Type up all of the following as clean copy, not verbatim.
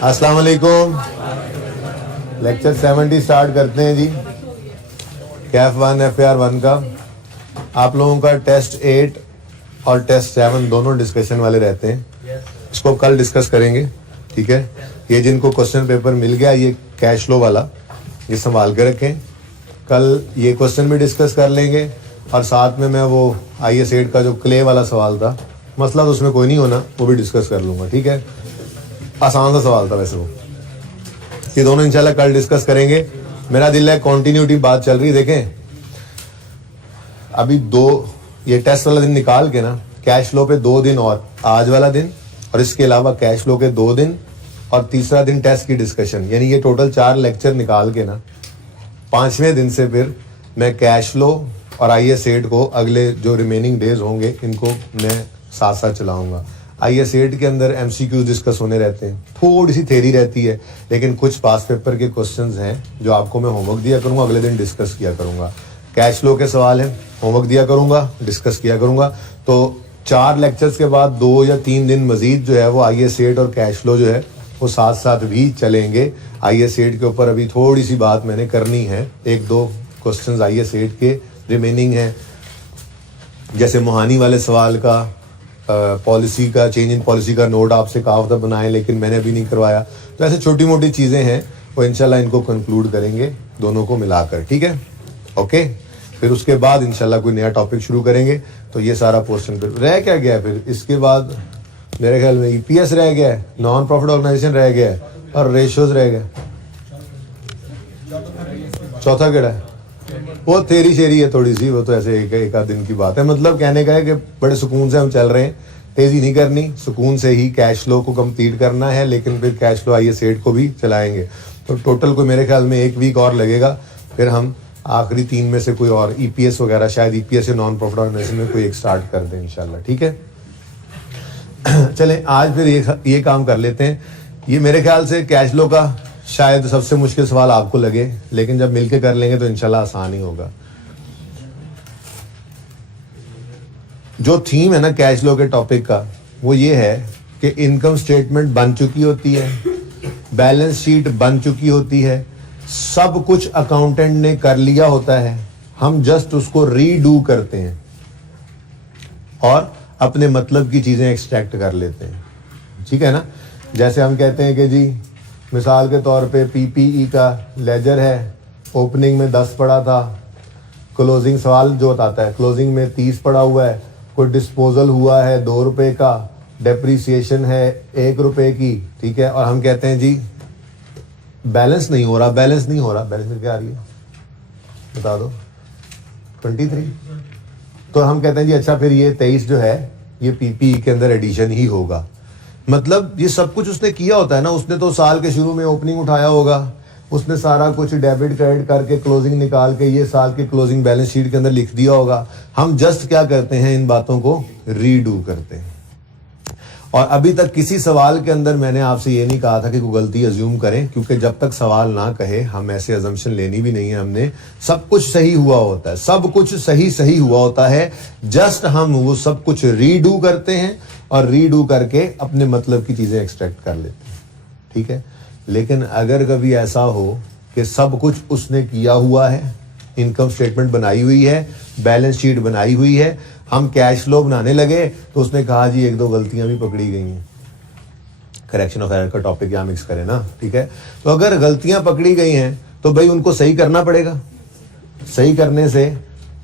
अस्सलाम वालेकुम। Lecture 70 start करते हैं जी। कैफ 1 FAR 1 का आप लोगों का टेस्ट 8 और टेस्ट 7 दोनों डिस्कशन वाले रहते हैं। इसको कल डिस्कस करेंगे, ठीक है। ये जिनको क्वेश्चन पेपर मिल गया, ये कैश फ्लो वाला, ये संभाल के रखें। कल ये क्वेश्चन भी डिस्कस कर लेंगे और साथ में मैं वो IS 8 का जो क्ले वाला सवाल था, मसला तो उसमें कोई नहीं होना, वो भी डिस्कस कर लूँगा, ठीक है। आसान सा सवाल था वैसे वो। ये दोनों इंशाल्लाह कल डिस्कस करेंगे। मेरा दिल है कंटिन्यूटी बात चल रही, देखें अभी ये टेस्ट वाला दिन निकाल के ना, कैश फ्लो पे 2 दिन और, आज वाला दिन और इसके अलावा कैश फ्लो के 2 दिन और तीसरा दिन टेस्ट की डिस्कशन, यानी ये टोटल 4 लेक्चर निकाल के ना 5वें दिन से फिर मैं कैश फ्लो और IS 8 को अगले जो रिमेनिंग डेज होंगे इनको मैं साथ साथ चलाऊंगा। IS 8 के अंदर MCQs डिस्कस होने रहते हैं, थोड़ी सी थ्योरी रहती है, लेकिन कुछ पास पेपर के क्वेश्चंस हैं जो आपको मैं होमवर्क दिया करूंगा, अगले दिन डिस्कस किया करूंगा। कैश फ्लो के सवाल हैं, होमवर्क दिया करूंगा, डिस्कस किया करूंगा। तो 4 लेक्चर्स के बाद 2 या 3 दिन मजीद जो है वो IS 8 और कैश फ्लो जो है वो साथ साथ भी चलेंगे। IS 8 के ऊपर अभी थोड़ी सी बात मैंने करनी है, 1-2 क्वेश्चन IS 8 के रिमेनिंग हैं, जैसे मोहानी वाले सवाल का पॉलिसी का, चेंज इन पॉलिसी का नोट आपसे कहा था बनाएं, लेकिन मैंने अभी नहीं करवाया। तो ऐसे छोटी मोटी चीज़ें हैं, वो इंशाल्लाह इनको कंक्लूड करेंगे दोनों को मिलाकर, ठीक है, ओके। फिर उसके बाद इंशाल्लाह कोई नया टॉपिक शुरू करेंगे। तो ये सारा पोर्शन फिर रह क्या गया, फिर इसके बाद मेरे ख्याल में EPS रह गया है, नॉन प्रॉफिट ऑर्गेनाइजेशन रह गया है और रेशोज रह गया। चौथा केड़ा है? वो तेरी शेरी है थोड़ी सी, वो तो ऐसे एक आध दिन की बात है। मतलब कहने का है कि बड़े सुकून से हम चल रहे हैं, तेजी नहीं करनी, सुकून से ही कैश फ्लो को कंप्लीट करना है, लेकिन फिर कैश फ्लो IS 8 को भी चलाएंगे। तो टोटल को मेरे ख्याल में 1 वीक और लगेगा, फिर हम आखिरी 3 में से कोई और EPS वगैरह, शायद EPS या नॉन प्रॉफिट ऑर्गेनाइजेशन में कोई एक स्टार्ट कर दें इंशाल्लाह, ठीक है। चलें आज फिर ये काम कर लेते हैं। ये मेरे ख्याल से कैश फ्लो का शायद सबसे मुश्किल सवाल आपको लगे, लेकिन जब मिलके कर लेंगे तो इंशाल्लाह आसान ही होगा। जो थीम है ना कैश फ्लो के टॉपिक का, वो ये है कि इनकम स्टेटमेंट बन चुकी होती है, बैलेंस शीट बन चुकी होती है, सब कुछ अकाउंटेंट ने कर लिया होता है, हम जस्ट उसको रीडू करते हैं और अपने मतलब की चीजें एक्सट्रैक्ट कर लेते हैं, ठीक है ना। जैसे हम कहते हैं कि जी मिसाल के तौर पे PPE का लेजर है, ओपनिंग में 10 पड़ा था, क्लोजिंग सवाल जो आता है क्लोजिंग में 30 पड़ा हुआ है, कोई डिस्पोजल हुआ है 2 रुपए का, डेप्रीसिएशन है 1 रुपए की, ठीक है। और हम कहते हैं जी बैलेंस नहीं हो रहा, बैलेंस में क्या आ रही है बता दो, 23। तो हम कहते हैं जी अच्छा फिर ये 23 जो है ये PPE के अंदर एडिशन ही होगा। मतलब ये सब कुछ उसने किया होता है ना, उसने तो साल के शुरू में ओपनिंग उठाया होगा, उसने सारा कुछ डेबिट क्रेडिट करके क्लोजिंग निकाल के ये साल के क्लोजिंग बैलेंस शीट के अंदर लिख दिया होगा। हम जस्ट क्या करते हैं, इन बातों को रीडू करते हैं। और अभी तक किसी सवाल के अंदर मैंने आपसे ये नहीं कहा था कि कोई गलती अज्यूम करें, क्योंकि जब तक सवाल ना कहे हम ऐसे अजम्पशन लेनी भी नहीं है। हमने सब कुछ सही हुआ होता है, सब कुछ सही हुआ होता है, जस्ट हम वो सब कुछ रीडू करते हैं और रीडू करके अपने मतलब की चीजें एक्सट्रैक्ट कर लेते हैं, ठीक है। लेकिन अगर कभी ऐसा हो कि सब कुछ उसने किया हुआ है, इनकम स्टेटमेंट बनाई हुई है, बैलेंस शीट बनाई हुई है, हम कैश फ्लो बनाने लगे तो उसने कहा जी 1-2 गलतियां भी पकड़ी गई हैं, करेक्शन ऑफ एरर का टॉपिक यहाँ मिक्स करें ना, ठीक है। तो अगर गलतियां पकड़ी गई हैं तो भाई उनको सही करना पड़ेगा, सही करने से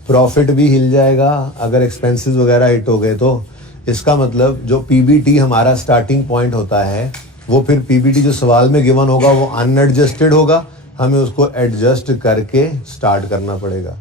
प्रॉफिट भी हिल जाएगा। अगर एक्सपेंसेस वगैरह हिट हो गए तो इसका मतलब जो PBT हमारा स्टार्टिंग पॉइंट होता है, वो फिर PBT जो सवाल में गिवन होगा वो अनएडजस्टेड होगा, हमें उसको एडजस्ट करके स्टार्ट करना पड़ेगा।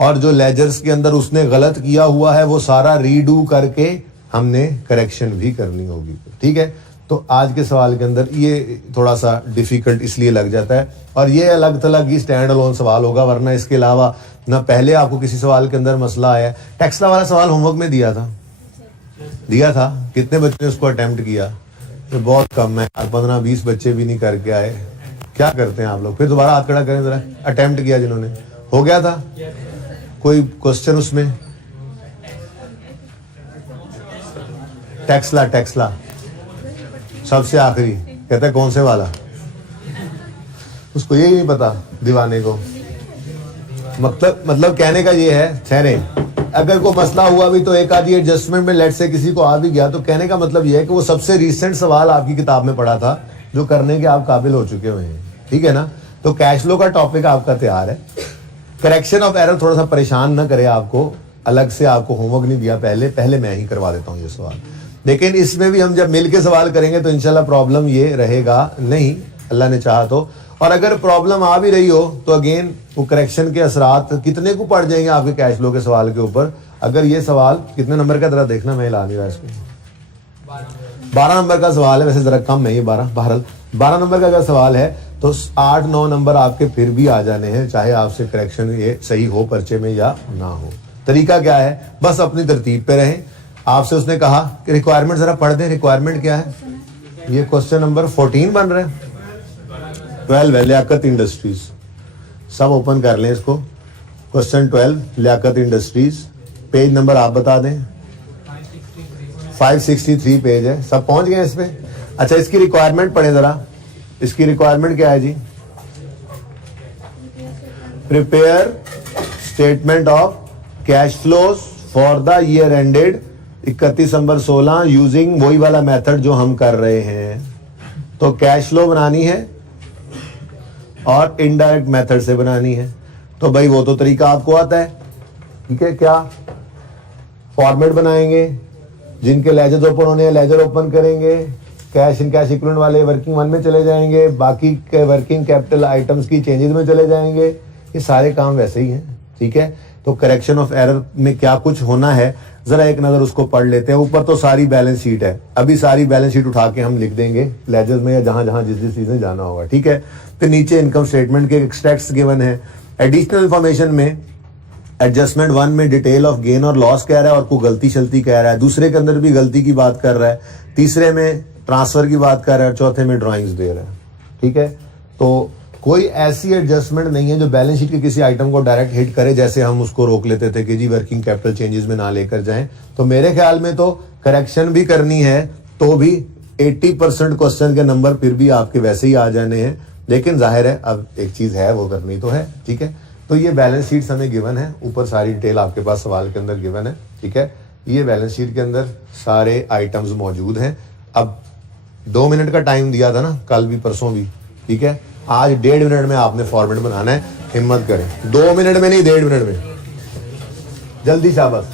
और जो लेजर्स के अंदर उसने गलत किया हुआ है वो सारा रीडू करके हमने करेक्शन भी करनी होगी, ठीक है। तो आज के सवाल के अंदर ये थोड़ा सा डिफिकल्ट इसलिए लग जाता है, और ये अलग थलग ही स्टैंड अलोन सवाल होगा, वरना इसके अलावा ना पहले आपको किसी सवाल के अंदर मसला आया। टेक्सला वाला सवाल होमवर्क में दिया था, कितने बच्चे ने उसको अटेम्प्ट किया? तो बहुत कम है, 15-20 बच्चे भी नहीं करके आए। क्या करते हैं आप लोग? फिर दोबारा हाथ खड़ा करें जरा, अटेम्प्ट किया जिन्होंने, हो गया था कोई क्वेश्चन उसमें? टेक्सला सबसे आखिरी कहता है कौन से वाला, उसको यही नहीं पता दीवाने को। मतलब कहने का ये है, ठहरे, अगर कोई मसला हुआ भी तो एक आधी एडजस्टमेंट में लेट से किसी को आ भी गया, तो कहने का मतलब ये है कि वो सबसे रिसेंट सवाल आपकी किताब में पढ़ा था जो करने के आप काबिल हो चुके हुए हैं, ठीक है ना। तो कैश फ्लो का टॉपिक आपका तैयार है। करेक्शन ऑफ एरर थोड़ा सा परेशान ना करे आपको, अलग से आपको होमवर्क नहीं दिया, पहले मैं ही करवा देता हूँ ये सवाल। लेकिन इसमें भी हम जब मिल के सवाल करेंगे तो इंशाल्लाह प्रॉब्लम ये रहेगा नहीं, अल्लाह ने चाहा तो। और अगर प्रॉब्लम आ भी रही हो तो अगेन वो करेक्शन के असरात कितने को पड़ जाएंगे आपके कैश फ्लो के सवाल के ऊपर। अगर ये सवाल कितने नंबर का, जरा देखना, मैं ला नहीं रहा इसको, 12 नंबर का सवाल है, वैसे जरा कम है ये 12 नंबर का अगर सवाल है तो 8-9 नंबर आपके फिर भी आ जाने हैं, चाहे आपसे करेक्शन ये सही हो पर्चे में या ना हो। तरीका क्या है, बस अपनी तरतीब पे रहें। आपसे उसने कहा कि रिक्वायरमेंट जरा पढ़ दें, रिक्वायरमेंट क्या है, ये क्वेश्चन नंबर 14 बन रहा है, 12 है, लियाकत इंडस्ट्रीज। सब ओपन कर लें इसको, question 12 Liaqat industries, page number आप बता दें। 563 पेज है, सब पहुंच गए इस पे। अच्छा, इसकी रिक्वायरमेंट पढ़े जरा, इसकी रिक्वायरमेंट क्या है जी, prepare statement of cash flows for the year ended 31 December 16 using वही वाला मेथड जो हम कर रहे हैं। तो कैश फ्लो बनानी है और इनडायरेक्ट मेथड से बनानी है। तो भाई वो तो तरीका आपको आता है, ठीक है। क्या फॉर्मेट बनाएंगे, जिनके लेजर ओपन होने हैं लेजर ओपन करेंगे, कैश इन कैश इक्विवेलेंट वाले वर्किंग 1 में चले जाएंगे, बाकी के वर्किंग कैपिटल आइटम्स की चेंजेस में चले जाएंगे। ये सारे काम वैसे ही हैं, ठीक है। तो करेक्शन ऑफ एरर में क्या कुछ होना है जरा एक नजर उसको पढ़ लेते हैं। ऊपर तो सारी बैलेंस शीट है, अभी सारी बैलेंस शीट उठा के हम लिख देंगे लेजर में या जहां जहां जिस जिस चीज में जाना होगा, ठीक है। फिर नीचे इनकम स्टेटमेंट के एक्सट्रैक्ट्स गिवन है। एडिशनल इंफॉर्मेशन में एडजस्टमेंट 1 में डिटेल ऑफ गेन और लॉस कह रहा है और कोई गलती शलती कह रहा है, दूसरे के अंदर भी गलती की बात कर रहा है, तीसरे में ट्रांसफर की बात कर रहा है, चौथे में ड्राइंग्स दे रहा है, ठीक है। तो कोई ऐसी एडजस्टमेंट नहीं है जो बैलेंस शीट के किसी आइटम को डायरेक्ट हिट करे, जैसे हम उसको रोक लेते थे कि जी वर्किंग कैपिटल चेंजेस में ना लेकर जाएं। तो मेरे ख्याल में तो करेक्शन भी करनी है तो भी 80% क्वेश्चन के नंबर फिर भी आपके वैसे ही आ जाने हैं। लेकिन जाहिर है अब एक चीज है वो करनी तो है, ठीक है। तो ये बैलेंस शीट हमें गिवन है, ऊपर सारी डिटेल आपके पास सवाल के अंदर गिवन है, ठीक है। ये बैलेंस शीट के अंदर सारे आइटम्स मौजूद हैं। अब 2 मिनट का टाइम दिया था ना, कल भी परसों भी, ठीक है। आज 1.5 मिनट में आपने फॉर्मेट बनाना है, हिम्मत करें। 2 मिनट में नहीं, 1.5 मिनट में, जल्दी शाबाश।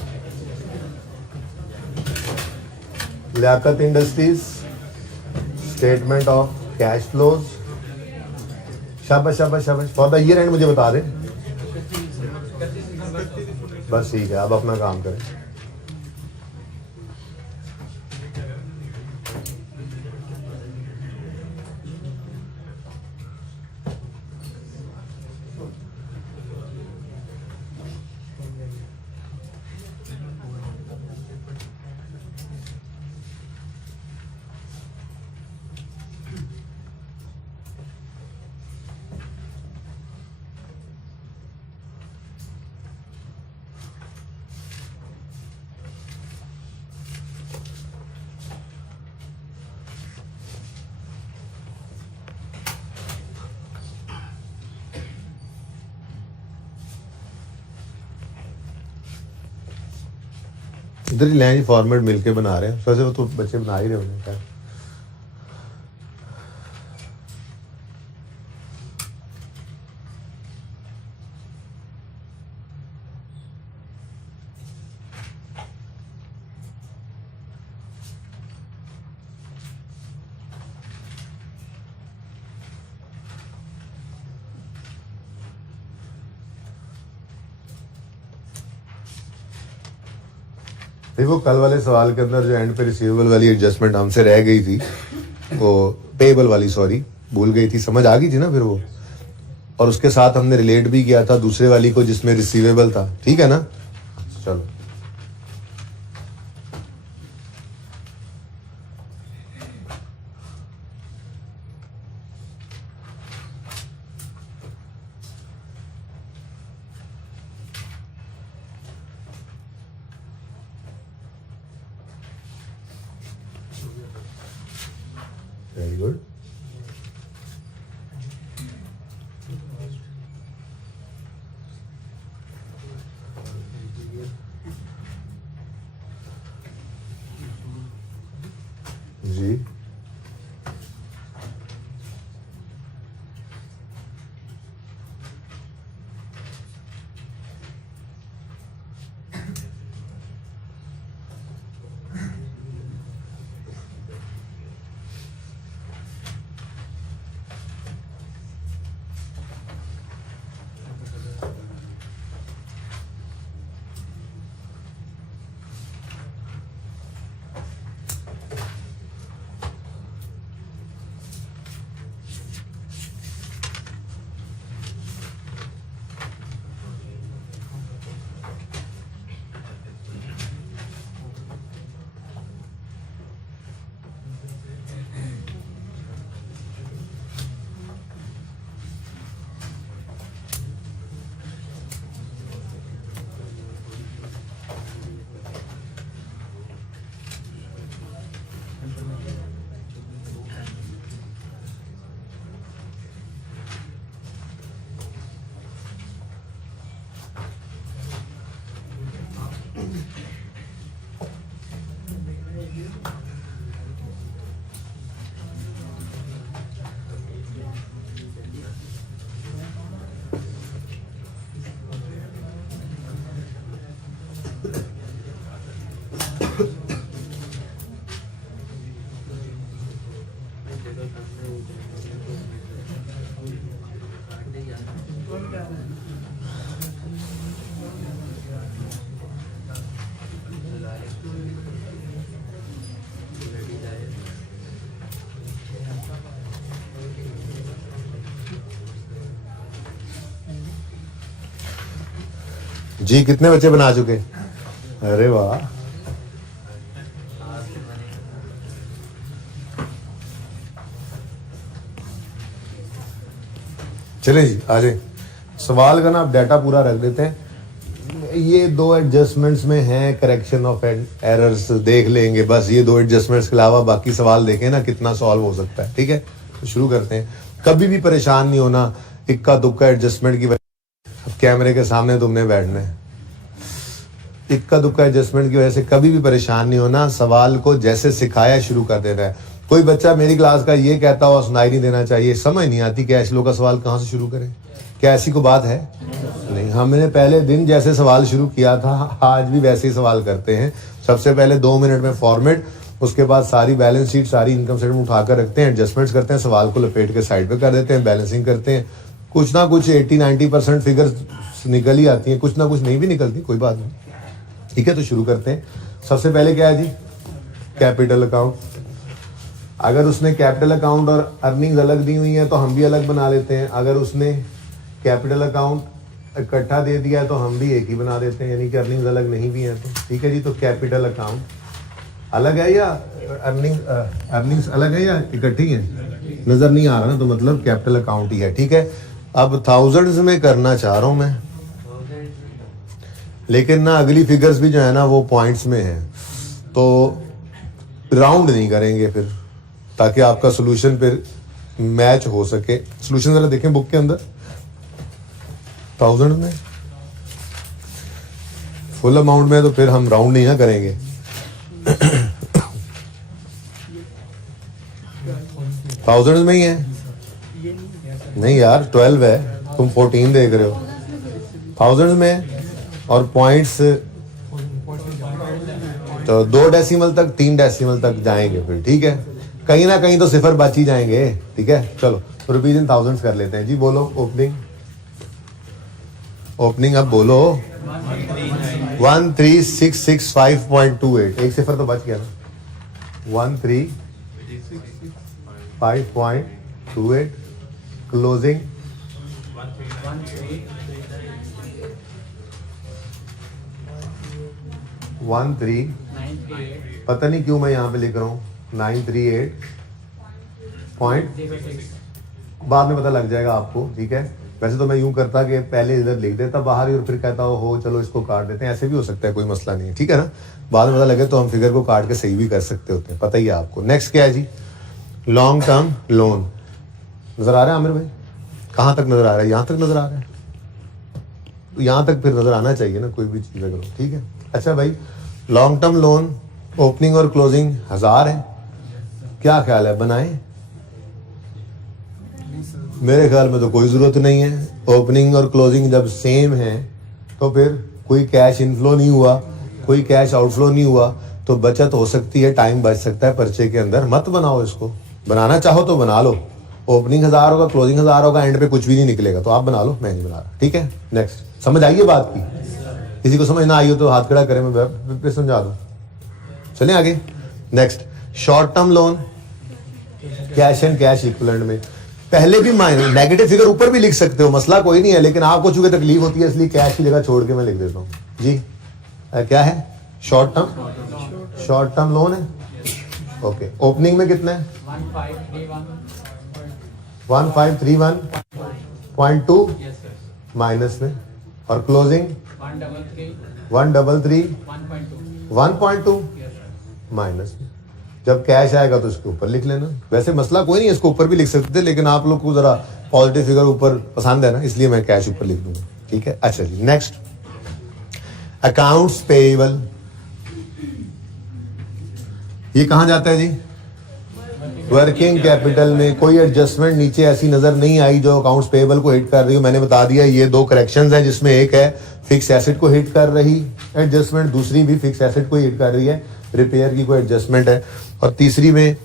Liaqat industries statement of cash flows, शाबाश शाबाश शाबाश। फॉर द ईयर एंड मुझे बता दें, बस ठीक है, अब अपना काम करें। इधर ही लाइन फॉर्मेट मिलके बना रहे हैं, वैसे वो तो बच्चे बना ही रहे होंगे क्या। देखो कल वाले सवाल के अंदर जो एंड पे रिसीवेबल वाली एडजस्टमेंट हमसे रह गई थी, वो पेएबल वाली, सॉरी भूल गई थी, समझ आ गई थी ना फिर वो, और उसके साथ हमने रिलेट भी किया था दूसरे वाली को जिसमें रिसीवेबल था, ठीक है ना। चलो वेरी गुड। जी कितने बच्चे बना चुके? अरे वाह, चले जी आ जाए। सवाल का ना आप डाटा पूरा रख देते हैं। ये दो एडजस्टमेंट्स में हैं, करेक्शन ऑफ एरर्स देख लेंगे बस, ये दो एडजस्टमेंट्स के अलावा बाकी सवाल देखें ना कितना सॉल्व हो सकता है। ठीक है, तो शुरू करते हैं। कभी भी परेशान नहीं होना इक्का दुक्का एडजस्टमेंट की वजह। कैमरे के सामने तुमने बैठना है, इक्का दुक्का एडजस्टमेंट की वजह से कभी भी परेशान नहीं होना। सवाल को जैसे सिखाया शुरू कर देना है। कोई बच्चा मेरी क्लास का ये कहता हुआ सुनाई नहीं देना चाहिए, समझ नहीं आती कैश लो का सवाल कहाँ से शुरू करें। क्या ऐसी कोई बात है? नहीं, हमने पहले दिन जैसे सवाल शुरू किया था आज भी वैसे ही सवाल करते हैं। सबसे पहले 2 मिनट में फॉर्मेट, उसके बाद सारी बैलेंस शीट सारी इनकम स्टेटमेंट उठाकर रखते हैं, एडजस्टमेंट्स करते हैं, सवाल को लपेट के साइड पे कर देते हैं, बैलेंसिंग करते हैं। कुछ ना कुछ 80-90% फिगर्स निकल ही आती हैं, कुछ ना कुछ नहीं भी निकलती, कोई बात नहीं। ठीक है, तो शुरू करते हैं। सबसे पहले क्या है जी? Capital account. अगर उसने कैपिटल अकाउंट और अर्निंग्स अलग दी हुई हैं तो हम भी अलग बना लेते हैं। अगर उसने कैपिटल अकाउंट इकट्ठा दे दिया है तो हम भी एक ही बना देते हैं, यानी कि अर्निंग्स अलग नहीं भी हैं तो। ठीक है जी, तो कैपिटल अकाउंट अलग है या अर्निंग्स अलग है या इकट्ठी है? नजर नहीं आ रहा ना, तो मतलब कैपिटल अकाउंट ही है। ठीक है, अब थाउजेंड्स में करना चाह रहा हूं मैं, लेकिन ना अगली फिगर्स भी जो है ना वो पॉइंट्स में है, तो राउंड नहीं करेंगे फिर, ताकि आपका सोल्यूशन फिर मैच हो सके। सोल्यूशन जरा देखें बुक के अंदर। 1000 में फुल अमाउंट में तो फिर हम राउंड नहीं ना करेंगे। 1000 में ही है? नहीं यार 12 है, तुम 14 देख रहे हो। 1000 में और पॉइंट्स तो 2 डेसिमल तक 3 डेसिमल तक जाएंगे फिर। ठीक है, कहीं ना कहीं तो सिफर बच ही जाएंगे। ठीक है, चलो तो रुपीज इन थाउजेंड्स कर लेते हैं जी। बोलो ओपनिंग, ओपनिंग अब बोलो। 1366.5.28, एक सिफर तो बच गया ना। 1365.28 क्लोजिंग 13, पता नहीं क्यों मैं यहाँ पे लिख रहा हूँ 938 पॉइंट, बाद में पता लग जाएगा आपको। ठीक है, वैसे तो मैं यूं करता कि पहले इधर लिख देता बाहर ही और फिर कहता हो चलो इसको काट देते हैं, ऐसे भी हो सकता है, कोई मसला नहीं है। ठीक है ना, बाद में पता लगे तो हम फिगर को काट के सही भी कर सकते होते हैं, पता ही है आपको। नेक्स्ट क्या है जी? Long term loan. नजर आ रहा है आमिर भाई? कहाँ तक नजर आ रहा है? यहाँ तक नजर आ रहा है? यहाँ तक फिर नजर आना चाहिए ना कोई भी चीज अगर। ठीक है, अच्छा भाई, लॉन्ग टर्म लोन ओपनिंग और क्लोजिंग 1000 है, क्या ख्याल है बनाएं? मेरे ख्याल में तो कोई जरूरत नहीं है। ओपनिंग और क्लोजिंग जब सेम है तो फिर कोई कैश इनफ्लो नहीं हुआ, कोई कैश आउटफ्लो नहीं हुआ, तो बचत हो सकती है, टाइम बच सकता है पर्चे के अंदर। मत बनाओ इसको, बनाना चाहो तो बना लो। ओपनिंग 1000 होगा, क्लोजिंग 1000 होगा, एंड पे कुछ भी नहीं निकलेगा, तो आप बना लो, मैं नहीं बना रहा। ठीक है, नेक्स्ट। समझ आइए बात की? किसी को समझ ना आई हो तो हाथ खड़ा करें, मैं समझा दूं। चलें आगे। Next, short term loan cash and cash equivalent में। पहले भी नेगेटिव फिगर ऊपर भी लिख सकते हो, मसला कोई नहीं है, लेकिन आपको चूंकि तकलीफ होती है इसलिए कैश की जगह छोड़ के मैं लिख देता हूँ जी। क्या है? शॉर्ट टर्म लोन है। ओके, ओपनिंग में कितना है? 1531.2 माइनस में, और क्लोजिंग 133.1.2 माइनस में। जब कैश आएगा तो इसके ऊपर लिख लेना, वैसे मसला कोई नहीं है, इसको ऊपर भी लिख सकते थे, लेकिन आप लोग को जरा पॉजिटिव फिगर ऊपर पसंद है ना, इसलिए मैं कैश ऊपर लिख दूंगा। ठीक है, अच्छा जी। Next, accounts payable. ये कहां जाता है जी? वर्किंग कैपिटल में। कोई एडजस्टमेंट नीचे ऐसी नजर नहीं आई जो अकाउंट्स पेएबल को हिट कर रही हो। मैंने बता दिया ये 2 करेक्शंस हैं, जिसमें एक है फिक्स एसेट को हिट कर रही एडजस्टमेंट, दूसरी भी फिक्स एसेट को हिट कर रही है, रिपेयर की कोई एडजस्टमेंट है, और तीसरी में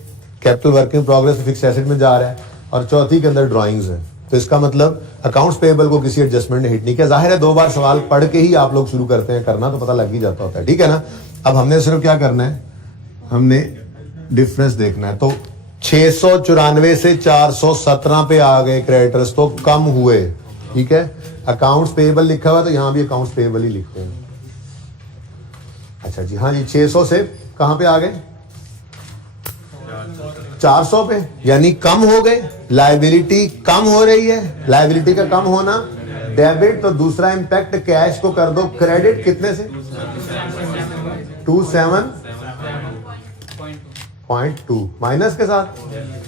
capital work in progress fix asset में जा रहा है। और चौथी के अंदर ड्राइंग्स हैं। तो इसका मतलब अकाउंट्स पेएबल को किसी एडजस्टमेंट ने हिट नहीं किया। जाहिर है 2 बार सवाल पढ़ के ही आप लोग शुरू करते हैं करना, तो पता लग ही जाता होता है, ठीक है ना। अब हमने सिर्फ क्या करना है, हमने डिफरेंस देखना है। तो 694 से 417 पे आ गए क्रेडिटर्स, तो कम हुए, ठीक है। अकाउंट्स पेएबल लिखा हुआ है तो यहां भी अकाउंट्स पेएबल ही लिखते हैं। अच्छा जी, हाँ जी, 600 से कहां पे आ गए, 400 पे, यानी कम हो गए। लायबिलिटी कम हो रही है, लायबिलिटी का कम होना डेबिट। तो दूसरा इंपैक्ट कैश को कर दो क्रेडिट, कितने से 27.2 माइनस के साथ।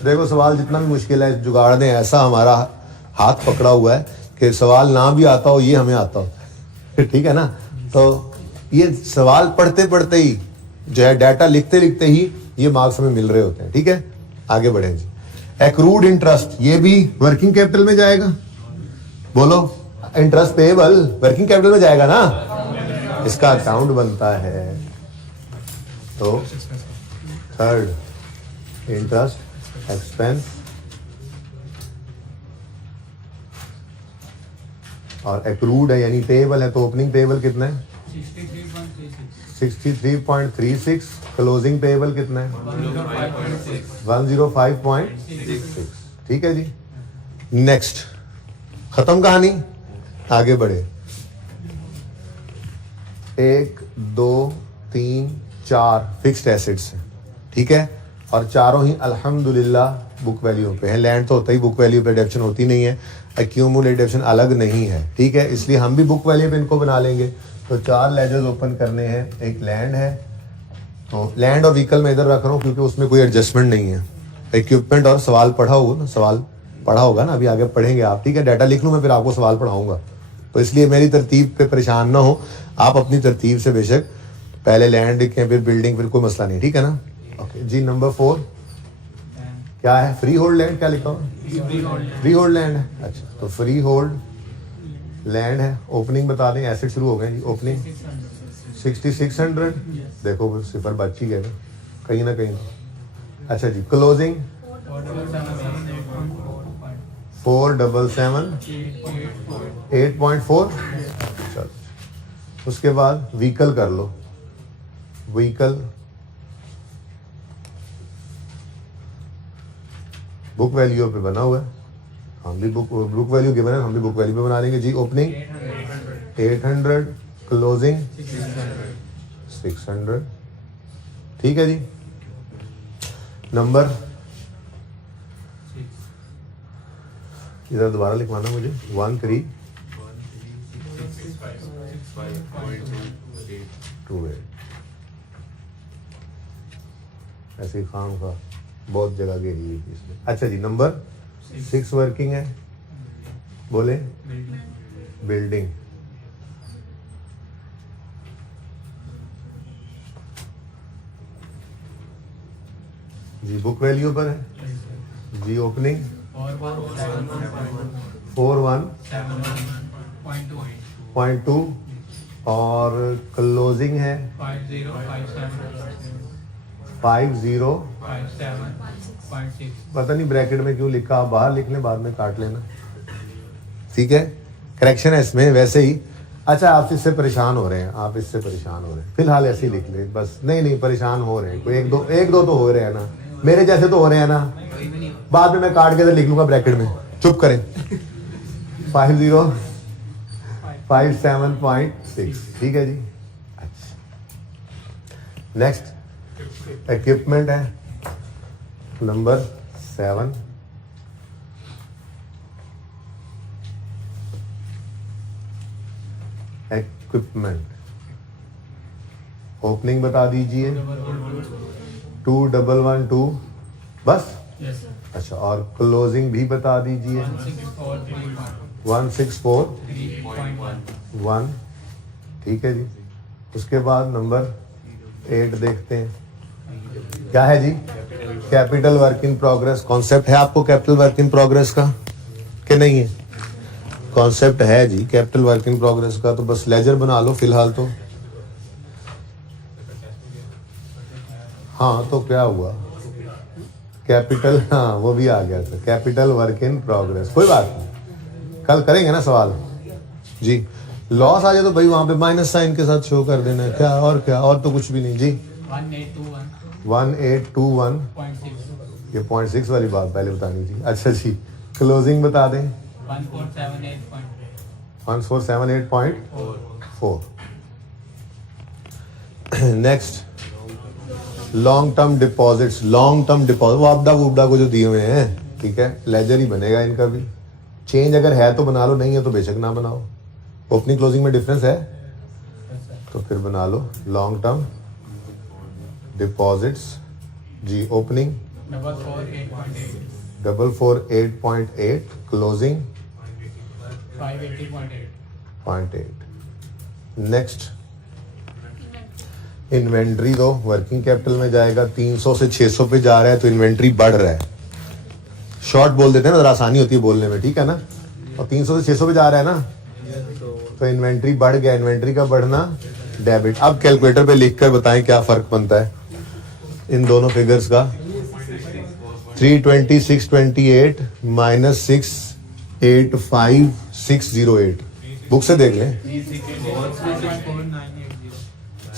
देखो सवाल जितना भी मुश्किल है जुगाड़ दें, ऐसा हमारा हाथ पकड़ा हुआ है कि सवाल ना भी आता हो ये हमें आता हो, ठीक है ना। तो ये सवाल पढ़ते पढ़ते ही जो है, डाटा लिखते लिखते ही ये मार्क्स हमें मिल रहे होते हैं, ठीक है। आगे बढ़ें जी। एक्रूड इंटरेस्ट, ये भी वर्किंग कैपिटल में जाएगा, बोलो। इंटरेस्ट पेएबल वर्किंग कैपिटल में जाएगा ना, इसका अकाउंट बनता है। तो थर्ड इंटरेस्ट एक्सपेंस, और एक्रूड है यानी पेएबल है, तो ओपनिंग पेएबल कितना है 63.36, क्लोजिंग पेएबल कितना है 105.66, ठीक है जी। नेक्स्ट, खत्म कहानी, आगे बढ़े। 1 2 3 4 फिक्स्ड एसेट्स हैं, ठीक है, और चारों ही अल्हम्दुलिल्लाह बुक वैल्यू पे है। लैंड तो होता ही बुक वैल्यू पे, डिडक्शन होती नहीं है, एक्यूमुलेट डिडक्शन अलग नहीं है, ठीक है। इसलिए हम भी बुक वैल्यू पे इनको बना लेंगे। तो 4 लेजर्स ओपन करने हैं। एक लैंड है, तो लैंड और व्हीकल में इधर रख रहा हूँ क्योंकि उसमें कोई एडजस्टमेंट नहीं है। इक्विपमेंट और सवाल पढ़ा होगा ना, सवाल पढ़ा होगा ना, अभी आगे पढ़ेंगे आप, ठीक है। डाटा लिख लूँ मैं, फिर आपको सवाल पढ़ाऊंगा, तो इसलिए मेरी तरतीब पे परेशान ना हो आप, अपनी तरतीब से बेशक पहले लैंड लिखें फिर बिल्डिंग, फिर कोई मसला नहीं, ठीक है ना। ओके जी। नंबर 4 क्या है, फ्री होल्ड लैंड, क्या लिखा हुआ, फ्री होल्ड लैंड है। अच्छा, तो फ्री होल्ड लैंड है। ओपनिंग बता दें, एसेट शुरू हो गए जी। ओपनिंग 6600, देखो सिफर बच ही गए कहीं ना कहीं। अच्छा जी, क्लोजिंग 477 8.4। चलो, उसके बाद व्हीकल कर लो। व्हीकल बुक वैल्यू पे बना हुआ है, हम भी बुक वैल्यू गिवन है, हम भी बुक वैल्यू पे बना लेंगे जी। ओपनिंग 800, क्लोजिंग 600, ठीक है जी। नंबर इधर दोबारा लिखवाना मुझे, 13.28 ऐसे ही खाम खा बहुत जगह घेरी हुई थी इसमें। अच्छा जी, नंबर 6 वर्किंग है, बोले बिल्डिंग। जी बुक वैल्यू पर है जी। ओपनिंग 41.2 और क्लोजिंग है 50.6। पता नहीं ब्रैकेट में क्यों लिखा, आप बाहर लिख लें, बाद में काट लेना, ठीक है। करेक्शन है इसमें वैसे ही। अच्छा, आप इससे परेशान हो रहे हैं, आप इससे परेशान हो रहे हैं, फिलहाल ऐसे ही लिख लें बस। नहीं परेशान हो रहे हैं, कोई एक दो तो हो रहे हैं ना, मेरे जैसे तो हो रहे हैं ना। बाद में मैं काट के लिख लूंगा ब्रैकेट में, चुप करें। 57.6, ठीक है जी। अच्छा, नेक्स्ट इक्विपमेंट है नंबर 7। इक्विपमेंट ओपनिंग बता दीजिए 2112 बस। अच्छा, और क्लोजिंग भी बता दीजिए 1641, ठीक है जी। उसके बाद नंबर 8 देखते हैं, क्या है जी, capital work in progress. Concept है आपको कैपिटल वर्क इन प्रोग्रेस का कि नहीं है? कॉन्सेप्ट है जी कैपिटल वर्क इन प्रोग्रेस का, तो बस लेजर बना लो फिलहाल तो। हाँ, तो क्या हुआ, कैपिटल, हाँ वो भी आ गया था, कैपिटल वर्क इन प्रोग्रेस, कोई बात नहीं, कल करेंगे ना सवाल जी। लॉस आ जाए तो भाई वहां पे माइनस साइन के साथ शो कर देना है, क्या और क्या, और तो कुछ भी नहीं जी। 1821 ये 0.6 वाली बात पहले बतानी थी। अच्छा जी, क्लोजिंग बता दें। 1478.4। Next, long term deposits. Long term deposit वो आपदा वुबदा को जो दिए हुए हैं, ठीक है, लेजर ही बनेगा इनका भी। चेंज अगर है तो बना लो, नहीं है तो बेशक ना बनाओ। ओपनिंग क्लोजिंग में डिफरेंस है तो फिर बना लो। लॉन्ग टर्म डिपॉजिट्स जी, ओपनिंग 448.8, क्लोजिंग 580.8। नेक्स्ट, इन्वेंट्री दो, वर्किंग कैपिटल में जाएगा। 300 से 600 पे जा रहा है तो इन्वेंट्री बढ़ रहा है। शॉर्ट बोल देते हैं ना, जरा आसानी होती है बोलने में, ठीक है ना। और 300 से 600 पे जा रहा है ना, तो इन्वेंट्री बढ़ गया। इन्वेंट्री का बढ़ना डेबिट। अब कैलकुलेटर पे लिखकर बताएं क्या फर्क बनता है इन दोनों फिगर्स का। 32628 माइनस 685608, बुक से देख लें।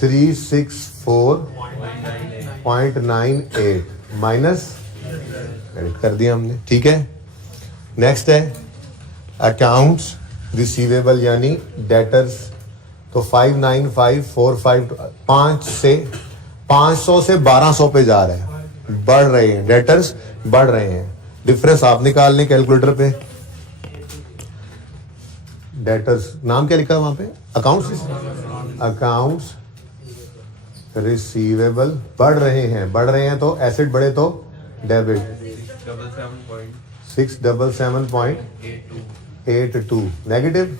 364.98 माइनस क्रेडिट कर दिया हमने, ठीक है। नेक्स्ट है अकाउंट्स रिसीवेबल यानी डेटर्स, तो 59545, 500 से 1200 पे जा रहे हैं, बढ़ रहे हैं, डेटर्स बढ़ रहे हैं। डिफरेंस आप निकाल लें कैलकुलेटर पे। डेटर्स नाम क्या लिखा है वहां पे, अकाउंट्स रिसीवेबल बढ़ रहे हैं तो एसेट बढ़े तो डेबिट 677.82 नेगेटिव।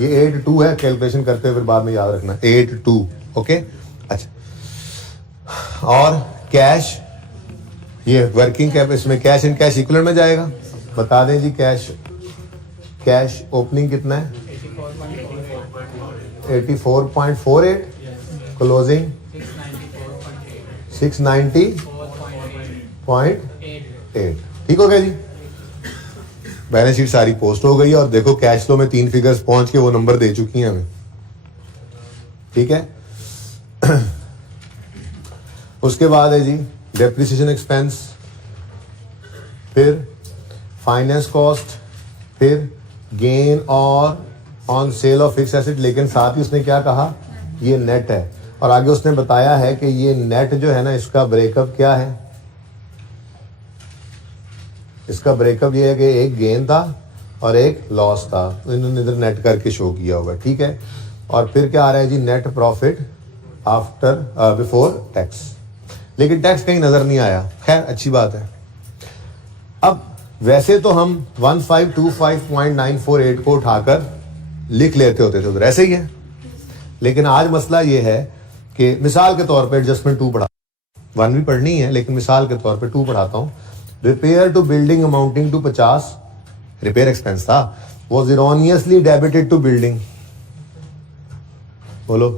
ये 82 है, कैलकुलेशन करते हुए फिर बाद में याद रखना 82, ओके। अच्छा, और कैश, ये वर्किंग कैप, इसमें कैश एंड कैश इक्विवेलेंट में जाएगा। बता दें जी, कैश ओपनिंग कितना है 84.48, क्लोजिंग 690.8। ठीक हो गया जी। बैलेंस शीट सारी पोस्ट हो गई है और देखो कैश फ्लो में 3 फिगर्स पहुंच के वो नंबर दे चुकी हैं हमें, ठीक है। उसके बाद है जी डेप्रिसिएशन एक्सपेंस, फिर फाइनेंस कॉस्ट, फिर गेन और on sale of fix asset. लेकिन साथ ही उसने क्या कहा, ये नेट है। और आगे उसने बताया है कि ये नेट जो है ना, इसका ब्रेकअप क्या है। इसका ब्रेकअप ये है कि एक गेन था और एक लॉस था, इन्होंने इधर नेट करके शो किया होगा, ठीक है। और फिर क्या आ रहा है जी, net profit after before tax. लेकिन टैक्स कहीं नजर नहीं आया, खैर अच्छी बात है। अब वैसे तो हम 1525.948 को उठाकर लिख लेते होते थे, उधर ऐसे ही है। लेकिन आज मसला ये है कि मिसाल के तौर पे एडजस्टमेंट 2 पढ़ा, 1 भी पढ़नी है लेकिन मिसाल के तौर पे 2 पढ़ाता हूं। Repair to building amounting to 50 repair expense था, was erroneously debited to building. बोलो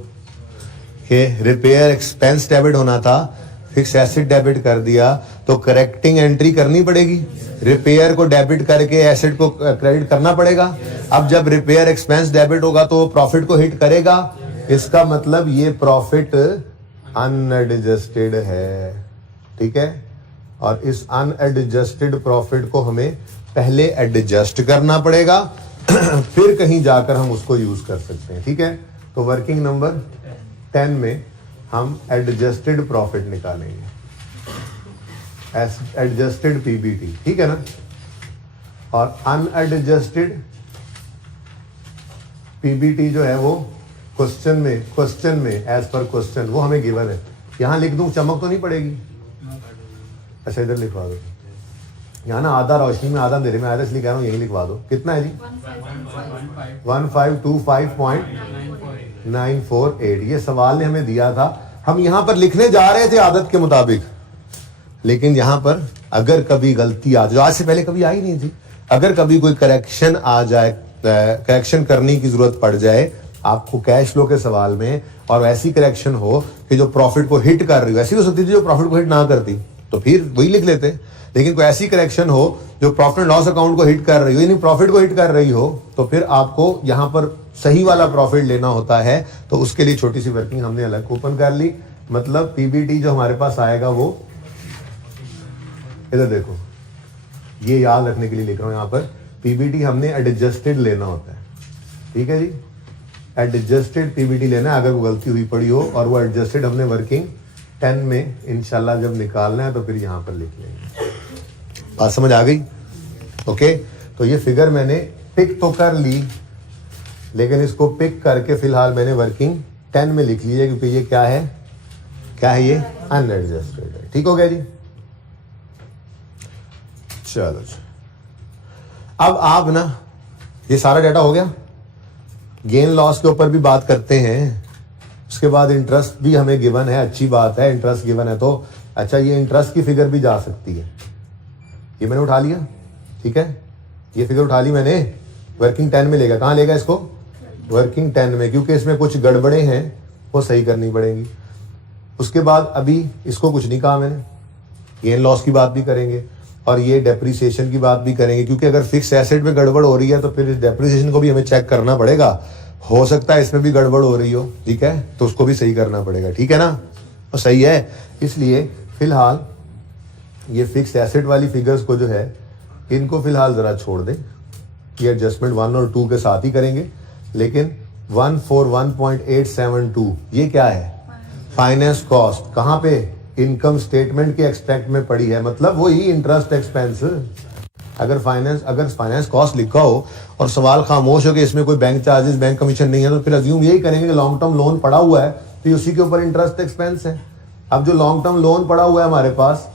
कि रिपेयर एक्सपेंस डेबिट होना था, फिक्स एसेट डेबिट कर दिया, तो करेक्टिंग एंट्री करनी पड़ेगी। रिपेयर को डेबिट करके एसेट को क्रेडिट करना पड़ेगा। अब जब रिपेयर एक्सपेंस डेबिट होगा तो प्रॉफिट को हिट करेगा। इसका मतलब ये प्रॉफिट अनएडजस्टेड है, ठीक है। और इस अनएडजस्टेड प्रॉफिट को हमें पहले एडजस्ट करना पड़ेगा, फिर कहीं जाकर हम उसको यूज कर सकते हैं, ठीक है। तो वर्किंग नंबर 10 में हम एडजस्टेड प्रॉफिट निकालेंगे, एडजस्टेड पीबीटी, ठीक है ना। और अनएडजस्टेड पीबीटी जो है वो क्वेश्चन में एज पर क्वेश्चन वो हमें गिवन है। यहां लिख दूं, चमक तो नहीं पड़ेगी। अच्छा इधर लिखवा दो, यहाँ ना आधा रोशनी में आधा अंधेरे में आया था, इसलिए कह रहा हूँ यही लिखवा दो। कितना है जी 1525.948। ये सवाल ने हमें दिया था, हम यहाँ पर लिखने जा रहे थे आदत के मुताबिक, लेकिन यहाँ पर अगर कभी गलती आ जाए, आज से पहले कभी आई नहीं थी, अगर कभी कोई करेक्शन आ जाए, करेक्शन करने की जरूरत पड़ जाए आपको कैश फ्लो के सवाल में, और ऐसी करेक्शन हो कि जो प्रॉफिट को हिट कर रही हो, ऐसी हो सकती थी जो प्रॉफिट को हिट ना करती, तो फिर वही लिख लेते। लेकिन कोई ऐसी करेक्शन हो जो प्रॉफिट एंड लॉस अकाउंट को हिट कर रही हो, यानी प्रॉफिट को हिट कर रही हो, तो फिर आपको यहां पर सही वाला प्रॉफिट लेना होता है। तो उसके लिए छोटी सी वर्किंग हमने अलग ओपन कर ली। मतलब पीबीटी जो हमारे पास आएगा वो इधर देखो, ये याद रखने के लिए लिख रहा हूं यहां पर, पीबीटी हमने एडजस्टेड लेना होता है, ठीक है जी, एडजस्टेड पीबीटी लेना है। अगर वो गलती हुई पड़ी हो और वो एडजस्टेड हमने वर्किंग 10 में इंशाल्लाह जब निकालना है तो फिर यहां पर लिख लेंगे। बात समझ आ गई? ओके, तो ये फिगर मैंने पिक तो कर ली, लेकिन इसको पिक करके फिलहाल मैंने वर्किंग 10 में लिख लीजिए, क्योंकि ये क्या है ये अनएडजस्टेड है। ठीक हो गया जी? चलो अब आप ना, ये सारा डाटा हो गया, गेन लॉस के ऊपर भी बात करते हैं। उसके बाद इंटरेस्ट भी हमें गिवन है, अच्छी बात है, इंटरेस्ट गिवन है तो अच्छा, ये इंटरेस्ट की फिगर भी जा सकती है। ये मैंने उठा लिया, ठीक है, ये फिगर उठा ली मैंने, वर्किंग 10 में लेगा। कहां लेगा इसको? वर्किंग 10 में, क्योंकि इसमें कुछ गड़बड़े हैं वो सही करनी पड़ेंगी। उसके बाद अभी इसको कुछ नहीं कहा मैंने, गेन लॉस की बात भी करेंगे और ये डेप्रिसिएशन की बात भी करेंगे, क्योंकि अगर फिक्स एसेट में गड़बड़ हो रही है तो फिर डेप्रिसिएशन को भी हमें चेक करना पड़ेगा। हो सकता है इसमें भी गड़बड़ हो रही हो, ठीक है, तो उसको भी सही करना पड़ेगा, ठीक है ना? तो सही है, इसलिए फिलहाल ये फिक्स एसेट वाली फिगर्स को जो है इनको फिलहाल जरा छोड़ दें, ये एडजस्टमेंट 1 और 2 के साथ ही करेंगे। लेकिन 141.872 ये क्या है? Finance cost. कहां पे? इनकम स्टेटमेंट के एक्सपेक्ट में पड़ी है, मतलब वही इंटरेस्ट एक्सपेंस। अगर फाइनेंस कॉस्ट लिखा हो और सवाल खामोश हो कि इसमें कोई बैंक चार्जेस, बैंक कमीशन नहीं है, तो फिर अज्यूम यही करेंगे कि लॉन्ग टर्म लोन पड़ा हुआ है तो उसी के ऊपर इंटरेस्ट एक्सपेंस है। अब जो लॉन्ग टर्म लोन पड़ा हुआ है हमारे पास,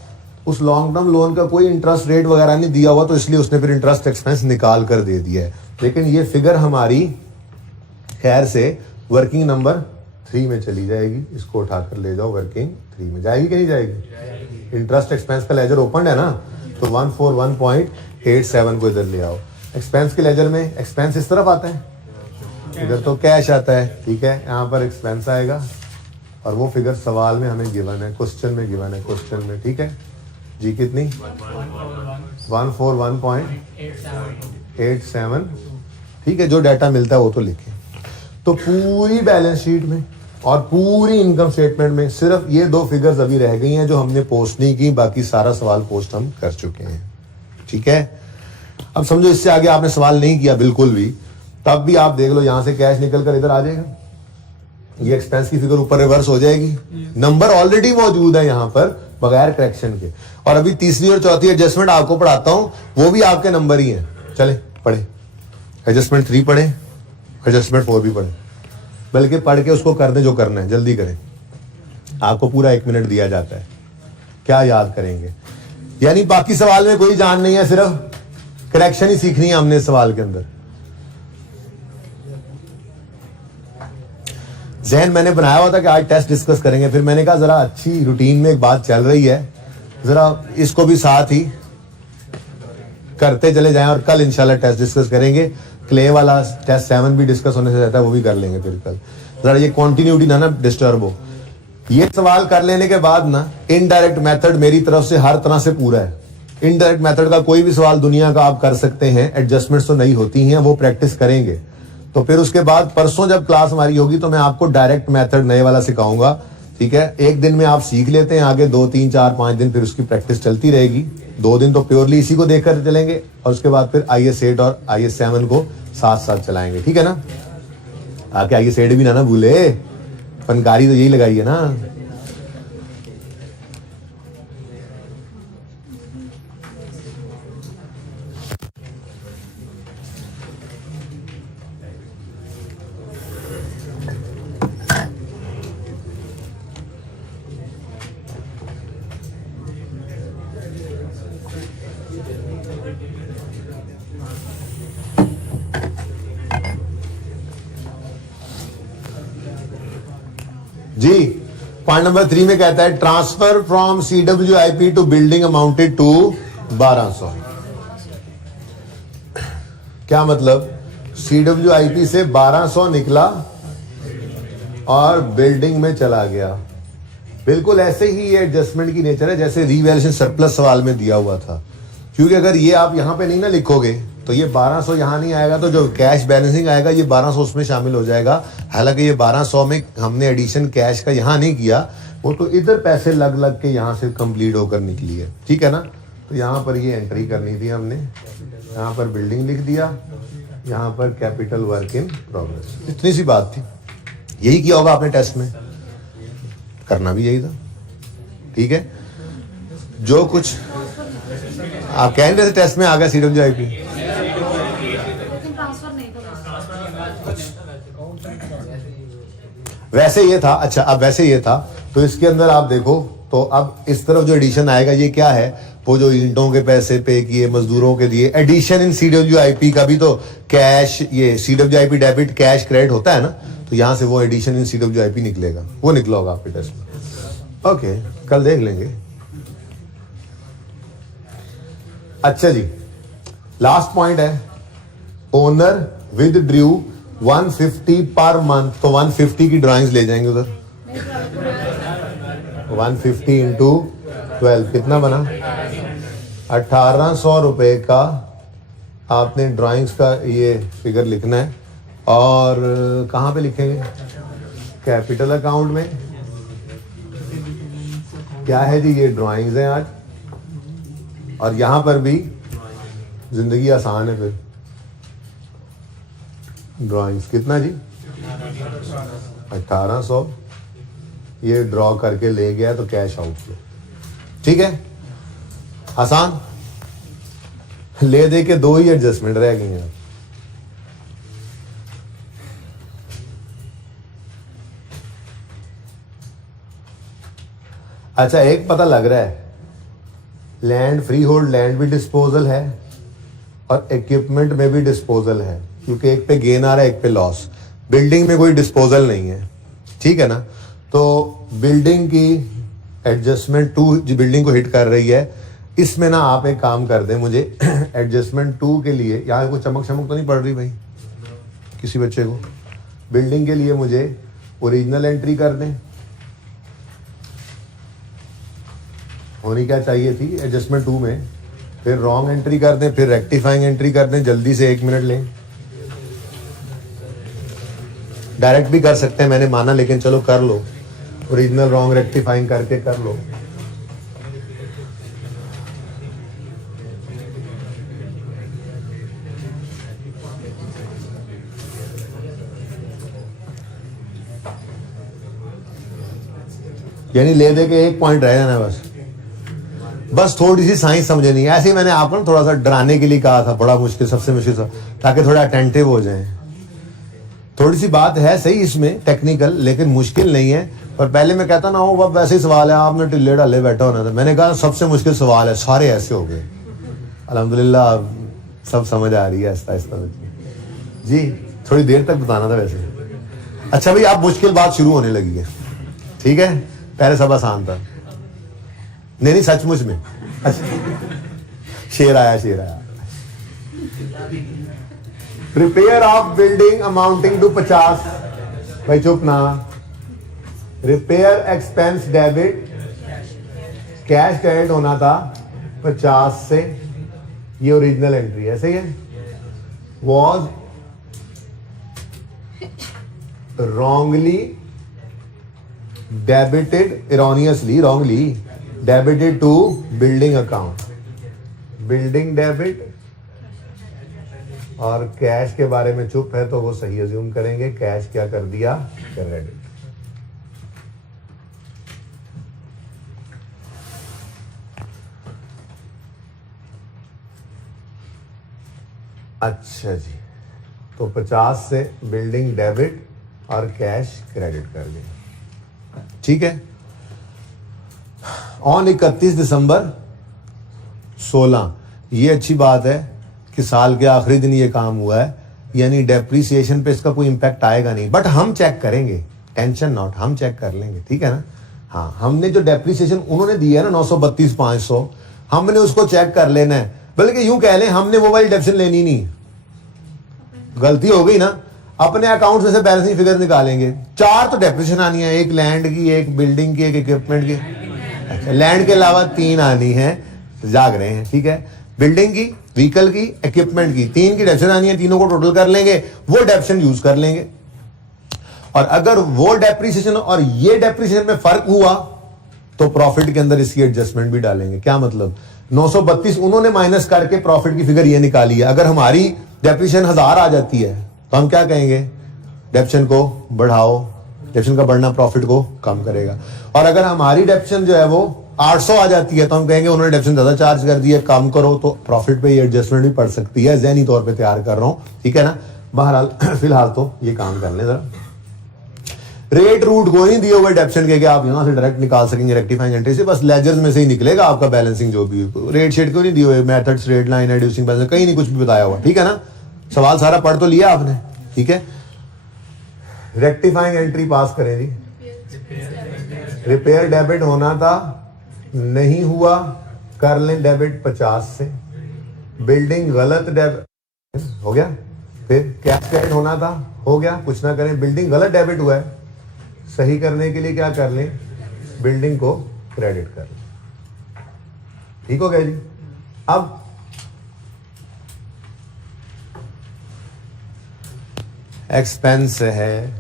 उस लॉन्ग टर्म लोन का कोई इंटरेस्ट रेट वगैरह नहीं दिया हुआ, तो इसलिए उसने फिर इंटरेस्ट एक्सपेंस निकाल कर दे दिया है। लेकिन ये फिगर हमारी खैर से वर्किंग नंबर 3 में चली जाएगी। इसको उठाकर ले जाओ, वर्किंग 3 में जाएगी कि नहीं जाएगी? इंटरेस्ट एक्सपेंस का लेजर ओपन है ना, तो 141.87 को इधर ले आओ। एक्सपेंस के लेजर में एक्सपेंस इस तरफ आता है, इधर तो कैश आता है, ठीक है, यहाँ पर एक्सपेंस आएगा और वो फिगर सवाल में हमें गिवन है, क्वेश्चन में गिवन है, क्वेश्चन में, ठीक है जी। कितनी? 141.87, ठीक है, जो डाटा मिलता है वो तो लिखें। तो पूरी बैलेंस शीट में और पूरी इनकम स्टेटमेंट में सिर्फ ये 2 फिगर्स अभी रह गई हैं जो हमने पोस्ट नहीं की, बाकी सारा सवाल पोस्ट हम कर चुके हैं, ठीक है। अब समझो इससे आगे आपने सवाल नहीं किया बिल्कुल भी, तब भी आप देख लो, यहां से कैश निकल कर इधर आ जाएगा, ये एक्सपेंस की फिगर ऊपर रिवर्स हो जाएगी, नंबर ऑलरेडी मौजूद है यहां पर बगैर करेक्शन के। और अभी तीसरी और चौथी एडजस्टमेंट आपको पढ़ाता हूं, वो भी आपके नंबर ही है। चले पढ़े, एडजस्टमेंट 3 पढ़े, एडजस्टमेंट 4 भी पढ़े, बल्कि पढ़ के उसको कर दे जो करना है, जल्दी करें। आपको पूरा 1 मिनट दिया जाता है, क्या याद करेंगे? यानी बाकी सवाल में कोई जान नहीं है, सिर्फ करेक्शन ही सीखनी है हमने सवाल के अंदर। जहन मैंने बनाया हुआ था कि आज टेस्ट डिस्कस करेंगे, फिर मैंने कहा जरा अच्छी रूटीन में एक बात चल रही है, जरा इसको भी साथ ही करते चले जाएं और कल इंशाल्लाह टेस्ट डिस्कस करेंगे। क्ले वाला टेस्ट 7 भी डिस्कस होने से रहता है, वो भी कर लेंगे फिर कल। जरा ये कंटिन्यूटी ना डिस्टर्ब हो। ये सवाल कर लेने के बाद ना इनडायरेक्ट मेथड मेरी तरफ से हर तरह से पूरा है। इनडायरेक्ट मेथड का कोई भी सवाल दुनिया का आप कर सकते हैं, एडजस्टमेंट्स तो नहीं होती हैं, वो प्रैक्टिस करेंगे। तो फिर उसके बाद परसों जब क्लास हमारी होगी तो मैं आपको डायरेक्ट मेथड नए वाला सिखाऊंगा, ठीक है। एक दिन में आप सीख लेते हैं, आगे 2, 3, 4, 5 दिन फिर उसकी प्रैक्टिस चलती रहेगी। 2 दिन तो प्योरली इसी को देखकर चलेंगे और उसके बाद फिर IS 8 और IS 7 को साथ साथ चलाएंगे, ठीक है ना। आके IS 8 भी ना भूले, फनकारी तो यही लगाई है ना। जी पॉइंट नंबर 3 में कहता है transfer from CWIP to building amounted to 1200। क्या मतलब? CWIP से 1200 निकला और बिल्डिंग में चला गया। बिल्कुल ऐसे ही ये एडजस्टमेंट की नेचर है जैसे रीवैल्यूएशन सरप्लस सवाल में दिया हुआ था, क्योंकि अगर ये आप यहाँ पे नहीं ना लिखोगे तो ये 1200 यहाँ नहीं आएगा, तो जो कैश बैलेंसिंग आएगा ये 1200 उसमें शामिल हो जाएगा। हालांकि ये 1200 में हमने एडिशन कैश का यहाँ नहीं किया, वो तो इधर पैसे लग लग के यहाँ से कंप्लीट होकर निकली है, ठीक है ना। तो यहाँ पर ये एंट्री करनी थी हमने, यहाँ पर बिल्डिंग लिख दिया, यहाँ पर कैपिटल वर्क इन प्रोग्रेस, इतनी सी बात थी। यही किया होगा आपने टेस्ट में, करना भी यही था, ठीक है। जो कुछ आप कह रहे थे टेस्ट में आ गया CWIP, वैसे ये था। अच्छा, अब वैसे ये था तो इसके अंदर आप देखो तो अब इस तरफ जो एडिशन आएगा ये क्या है, वो जो ईंटों के पैसे पे किए, मजदूरों के दिए, एडिशन इन CWIP का भी तो कैश, ये CWIP डेबिट कैश क्रेडिट होता है ना, तो यहां से वो एडिशन इन CWIP निकलेगा, वो निकला होगा आपके टेस्ट में। ओके, कल देख लेंगे। अच्छा जी, लास्ट पॉइंट है, owner with Drew 150 per month, तो 150 की ड्राइंग्स ले जाएंगे उधर। 150 इंटू 12 कितना बना, 1800 रुपए का आपने ड्राइंग्स का ये फिगर लिखना है। और कहाँ पे लिखेंगे, कैपिटल अकाउंट में। क्या है जी, ये ड्राइंग्स हैं आज, और यहां पर भी जिंदगी आसान है। फिर ड्राइंग्स कितना जी, 1800, ये ड्रॉ करके ले गया तो कैश आउटफ्लो, ठीक है, आसान। ले दे के दो ही एडजस्टमेंट रह गई हैं। अच्छा, एक पता लग रहा है, लैंड फ्री होल्ड लैंड भी डिस्पोजल है और इक्विपमेंट में भी डिस्पोजल है, क्योंकि एक पे गेन आ रहा है एक पे लॉस। बिल्डिंग में कोई डिस्पोजल नहीं है, ठीक है ना। तो बिल्डिंग की एडजस्टमेंट 2 जो बिल्डिंग को हिट कर रही है, इसमें ना आप एक काम कर दें, मुझे एडजस्टमेंट 2 के लिए, यहाँ कोई चमक चमक तो नहीं पड़ रही भाई किसी बच्चे को, बिल्डिंग के लिए मुझे ओरिजिनल एंट्री कर दें। होनी क्या चाहिए थी एडजस्टमेंट 2 में, फिर रॉन्ग एंट्री कर दें, फिर रेक्टिफाइंग एंट्री कर दें। जल्दी से 1 मिनट लें, डायरेक्ट भी कर सकते हैं, मैंने माना, लेकिन चलो कर लो, ओरिजिनल रॉन्ग रेक्टिफाइंग करके कर लो। यानी ले दे के 1 पॉइंट रह जाना बस थोड़ी सी साइंस समझे नहीं। ऐसे ही मैंने आपको ना थोड़ा सा डराने के लिए कहा था, बड़ा मुश्किल, सबसे मुश्किल था, ताकि थोड़ा अटेंटिव हो जाए। थोड़ी सी बात है सही इसमें टेक्निकल, लेकिन मुश्किल नहीं है। पर पहले मैं कहता ना हो वह वैसे ही सवाल है, आपने टिल्ले डाले बैठा होना था। मैंने कहा सबसे मुश्किल सवाल है, सारे ऐसे हो गए। अल्हम्दुलिल्लाह सब समझ आ रही है आहिस्ता आहिस्ता जी। थोड़ी देर तक बताना था वैसे। अच्छा भाई, आप मुश्किल बात शुरू होने लगी है, ठीक है, पहले सब आसान था। नहीं सचमुच में। अच्छा, शेर आया। Repair of building amounting to 50, भाई चुप ना। Repair expense debit, cash credit होना था 50 से, ये ओरिजिनल एंट्री है, सही है। Was wrongly debited, erroneously, wrongly debited to building account, building debit। और कैश के बारे में चुप है तो वो सही अज्यूम करेंगे, कैश क्या कर दिया, क्रेडिट। अच्छा जी, तो 50 से बिल्डिंग डेबिट और कैश क्रेडिट कर दिया, ठीक है। ऑन 31 दिसंबर 16, ये अच्छी बात है कि साल के आखिरी दिन ये काम हुआ है, यानी डेप्रिसिएशन पे इसका कोई इंपैक्ट आएगा नहीं, बट हम चेक करेंगे, टेंशन नॉट, हम चेक कर लेंगे, ठीक है ना। हाँ, हमने जो डेप्रिसिएशन उन्होंने दिया है ना 932,500, हमने उसको चेक कर लेना है। बल्कि यूं कह लें, हमने वो वाली डेप्रिसिएशन लेनी नहीं, गलती हो गई ना। अपने अकाउंट में से बैलेंसिंग फिगर निकालेंगे। 4 तो डेप्रिसिएशन आनी है, एक लैंड की, एक बिल्डिंग की, एक इक्विपमेंट की। अच्छा, लैंड के अलावा 3 आनी है, जाग रहे हैं, ठीक है। बिल्डिंग की, व्हीकल की, इक्विपमेंट की, 3 की डेप्रिसिएशन आनी है, तीनों को टोटल कर लेंगे, वो डेप्रिसिएशन यूज कर लेंगे। और अगर वो डेप्रिसिएशन और ये डेप्रिसिएशन में फर्क हुआ तो प्रॉफिट के अंदर इसकी एडजस्टमेंट भी डालेंगे। क्या मतलब, 932 उन्होंने माइनस करके प्रॉफिट की फिगर ये निकाली है। अगर हमारी डेप्रिसिएशन 1000 आ जाती है तो हम क्या कहेंगे, डेप्रिसिएशन को बढ़ाओ, डेप्रिसिएशन का बढ़ना प्रॉफिट को कम करेगा। और अगर हमारी डेप्रिसिएशन जो है वो 800 आ जाती है तो हम कहेंगे उन्होंने डेप्रिसिएशन ज्यादा चार्ज कर दी है, कम करो। तो प्रॉफिट पे ये एडजस्टमेंट भी पड़ सकती है, ज़हनी तौर पे तैयार कर रहा हूं, ठीक है ना। बहरहाल फिलहाल तो ये काम कर लें जरा। रेट रूट को नहीं दिए हुए डेप्रिसिएशन के कि आप यहां से डायरेक्ट निकाल सकेंगे रेक्टिफाइंग एंट्री से, बस लेजर्स में से ही निकलेगा आपका बैलेंसिंग जो भी। रेट शेट को नहीं दिए हुए, methods, rate line, reducing balance, कहीं नहीं कुछ भी बताया हुआ, ठीक है ना। सवाल सारा पढ़ तो लिया आपने, ठीक है। रेक्टिफाइंग एंट्री पास करें जी। रिपेयर डेबिट होना था, नहीं हुआ, कर लें डेबिट 50 से। बिल्डिंग गलत डेबिट हो गया, फिर कैश क्रेडिट होना था, हो गया, कुछ ना करें। बिल्डिंग गलत डेबिट हुआ है, सही करने के लिए क्या कर लें, बिल्डिंग को क्रेडिट कर लें, ठीक हो गया जी। अब एक्सपेंस है,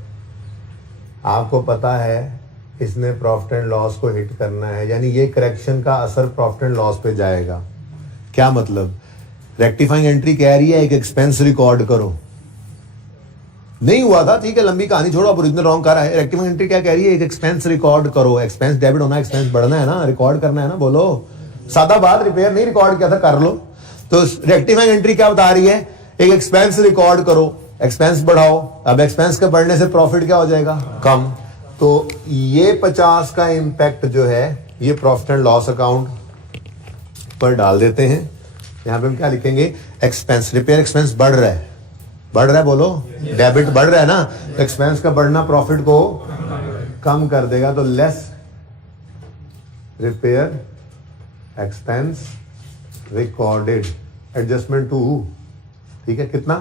आपको पता है इसने प्रॉफिट एंड लॉस को हिट करना है, यानी ये करेक्शन का असर प्रॉफिट एंड लॉस पे जाएगा। क्या मतलब, रेक्टिफाइंग एंट्री कह रही है एक एक्सपेंस रिकॉर्ड करो, नहीं हुआ था, ठीक है, लंबी कहानी छोड़ो, अब ओरिजिनल रॉन्ग कर रहा है। रेक्टिफाइंग एंट्री क्या कह रही है, एक एक्सपेंस रिकॉर्ड करो। एक्सपेंस डेबिट होना, एक्सपेंस बढ़ना है ना, रिकॉर्ड करना है ना, बोलो। सादा बात, रिपेयर नहीं रिकॉर्ड किया था, कर लो। तो रेक्टिफाइंग एंट्री क्या बता रही है, एक एक्सपेंस रिकॉर्ड करो, एक्सपेंस बढ़ाओ। अब एक्सपेंस के बढ़ने से प्रॉफिट क्या हो जाएगा, कम। तो ये 50 का इंपैक्ट जो है ये प्रॉफिट एंड लॉस अकाउंट पर डाल देते हैं। यहां पे हम क्या लिखेंगे, एक्सपेंस, रिपेयर एक्सपेंस बढ़ रहा है, बढ़ रहा है, बोलो, डेबिट बढ़ रहा है ना, तो एक्सपेंस का बढ़ना प्रॉफिट को कम कर देगा। तो less repair expense recorded, adjustment two, ठीक है, कितना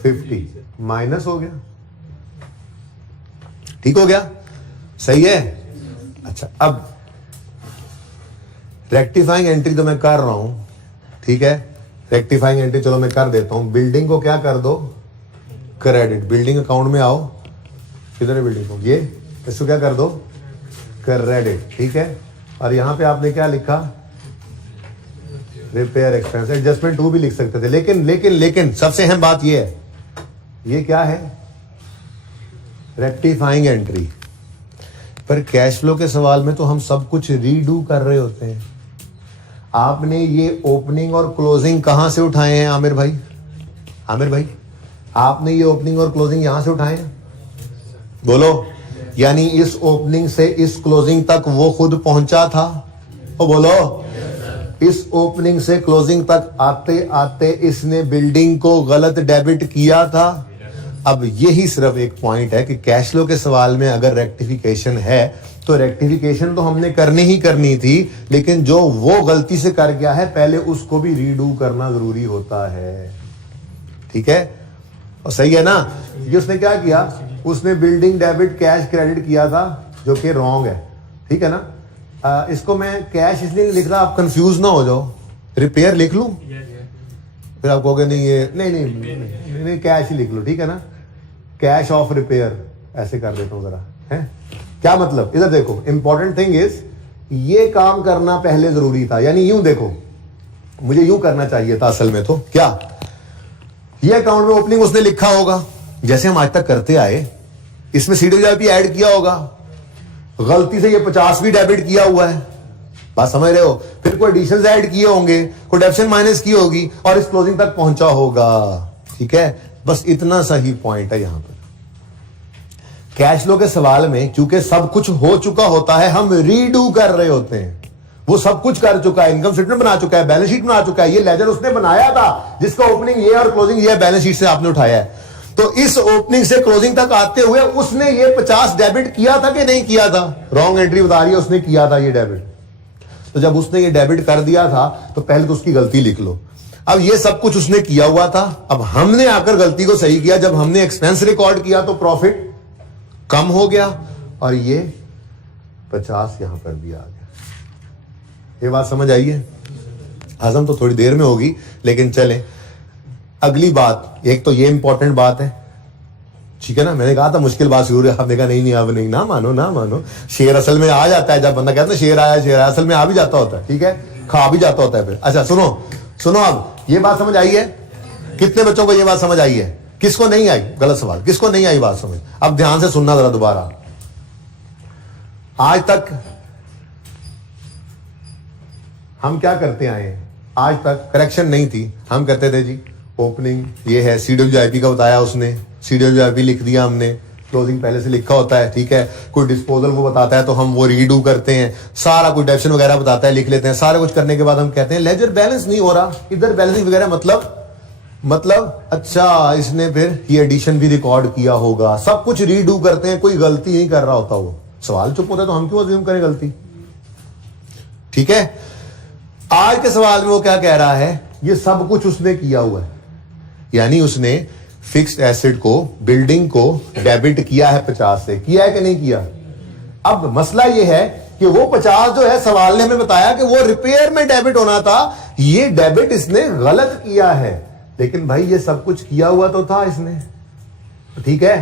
50 माइनस हो गया, ठीक हो गया, सही है। अच्छा, अब रेक्टिफाइंग एंट्री तो मैं कर रहा हूं, ठीक है, रेक्टिफाइंग एंट्री चलो मैं कर देता हूं। बिल्डिंग को क्या कर दो, क्रेडिट। बिल्डिंग अकाउंट में आओ, किधर है बिल्डिंग को, ये, इसको क्या कर दो, क्रेडिट, ठीक है। और यहां पे आपने क्या लिखा, रिपेयर एक्सपेंस, एडजस्टमेंट टू भी लिख सकते थे, लेकिन लेकिन लेकिन सबसे अहम बात ये है, ये क्या है, रेक्टिफाइंग एंट्री। पर कैश फ्लो के सवाल में तो हम सब कुछ रीडू कर रहे होते हैं। आपने ये ओपनिंग और क्लोजिंग कहां से उठाए हैं आमिर भाई, आमिर भाई आपने ये ओपनिंग और क्लोजिंग यहां से उठाए हैं, बोलो। यानी इस ओपनिंग से इस क्लोजिंग तक वो खुद पहुंचा था, ओ बोलो। इस ओपनिंग से क्लोजिंग तक आते आते इसने बिल्डिंग को गलत डेबिट किया था। अब यही सिर्फ एक पॉइंट है कि कैश फ्लो के सवाल में अगर रेक्टिफिकेशन है तो रेक्टिफिकेशन तो हमने करनी ही करनी थी, लेकिन जो वो गलती से कर गया है पहले उसको भी रीडू करना जरूरी होता है, ठीक है। और सही है ना, ये उसने क्या किया, उसने बिल्डिंग डेबिट कैश क्रेडिट किया था, जो कि रॉन्ग है, ठीक है ना। इसको मैं कैश इसलिए नहीं लिख रहा, आप कंफ्यूज ना हो जाओ, रिपेयर लिख लूं, फिर आप कहोगे नहीं ये नहीं कैश ही लिख लो, ठीक है ना। कैश ऑफ रिपेयर ऐसे कर देता हूं जरा, है क्या मतलब, इधर देखो, इंपॉर्टेंट थिंग इज ये काम करना पहले जरूरी था। यानी यूं देखो, मुझे यूं करना चाहिए था असल में, तो क्या ये अकाउंट में ओपनिंग उसने लिखा होगा जैसे हम आज तक करते आए, इसमें सीडीआईपी ऐड किया होगा, गलती से ये 50 भी डेबिट किया हुआ है, बात समझ रहे हो, फिर कोई एडिशंस ऐड किए होंगे, कोई डेप्शन माइनस की होगी और इस क्लोजिंग तक पहुंचा होगा, ठीक है। बस इतना सा ही पॉइंट है यहां पर। कैश फ्लो के सवाल में चूंकि सब कुछ हो चुका होता है, हम रीडू कर रहे होते हैं। वो सब कुछ कर चुका है, इनकम स्टेटमेंट बना चुका है, बैलेंस शीट बना चुका है, ये लेजर उसने बनाया था जिसका ओपनिंग ये और क्लोजिंग ये बैलेंस शीट से आपने उठाया है। तो इस ओपनिंग से क्लोजिंग तक आते हुए उसने ये 50 डेबिट किया था कि नहीं किया था, रॉन्ग एंट्री बता रही है, उसने किया था ये डेबिट। तो जब उसने ये डेबिट कर दिया था तो पहले तो उसकी गलती लिख लो। अब ये सब कुछ उसने किया हुआ था, अब हमने आकर गलती को सही किया। जब हमने एक्सपेंस रिकॉर्ड किया तो प्रॉफिट कम हो गया और ये 50 यहां पर भी आ गया। ये बात समझ आई है? हजम तो थोड़ी देर में होगी, लेकिन चलें अगली बात। एक तो ये इंपॉर्टेंट बात है, ठीक है ना। मैंने कहा था मुश्किल बात शुरू है, आपने कहा नहीं अब नहीं, ना मानो। शेर असल में आ जाता है, जब बंदा कहता है शेर आया, असल में आ भी जाता होता है, ठीक है, खा भी जाता होता है फिर। अच्छा सुनो अब ये बात समझ आई है? कितने बच्चों को ये बात समझ आई है? किसको नहीं आई? गलत सवाल, किसको नहीं आई बात समझ? अब ध्यान से सुनना जरा दोबारा। आज तक हम क्या करते आए हैं? आज तक करेक्शन नहीं थी, हम कहते थे जी ओपनिंग ये है, CWIP का बताया उसने, CWIP लिख दिया हमने, क्लोजिंग पहले से लिखा होता है, ठीक है। कोई डिस्पोजल वो बताता है तो हम वो रीडू करते हैं, सारा कोई डेप्शन वगैरह बताता है, लिख लेते हैं। सारा कुछ करने के बाद हम कहते हैं लेजर बैलेंस नहीं हो रहा, इधर बैलेंसिंग वगैरह मतलब अच्छा इसने फिर ये एडिशन भी रिकॉर्ड किया होगा, सब कुछ रीडू करते हैं, कोई गलती नहीं कर रहा होता। वो सवाल चुप होता है तो हम क्यों अज्यूम करें गलती, ठीक है। आज के सवाल में वो क्या कह रहा है? ये सब कुछ उसने किया हुआ है, यानी उसने फिक्स्ड एसेट को, बिल्डिंग को डेबिट किया है 50 से, किया है कि नहीं किया? अब मसला ये है कि वो 50 जो है, सवाल ने हमें बताया कि वो रिपेयर में डेबिट होना था, ये डेबिट इसने गलत किया है। लेकिन भाई ये सब कुछ किया हुआ तो था इसने, ठीक है।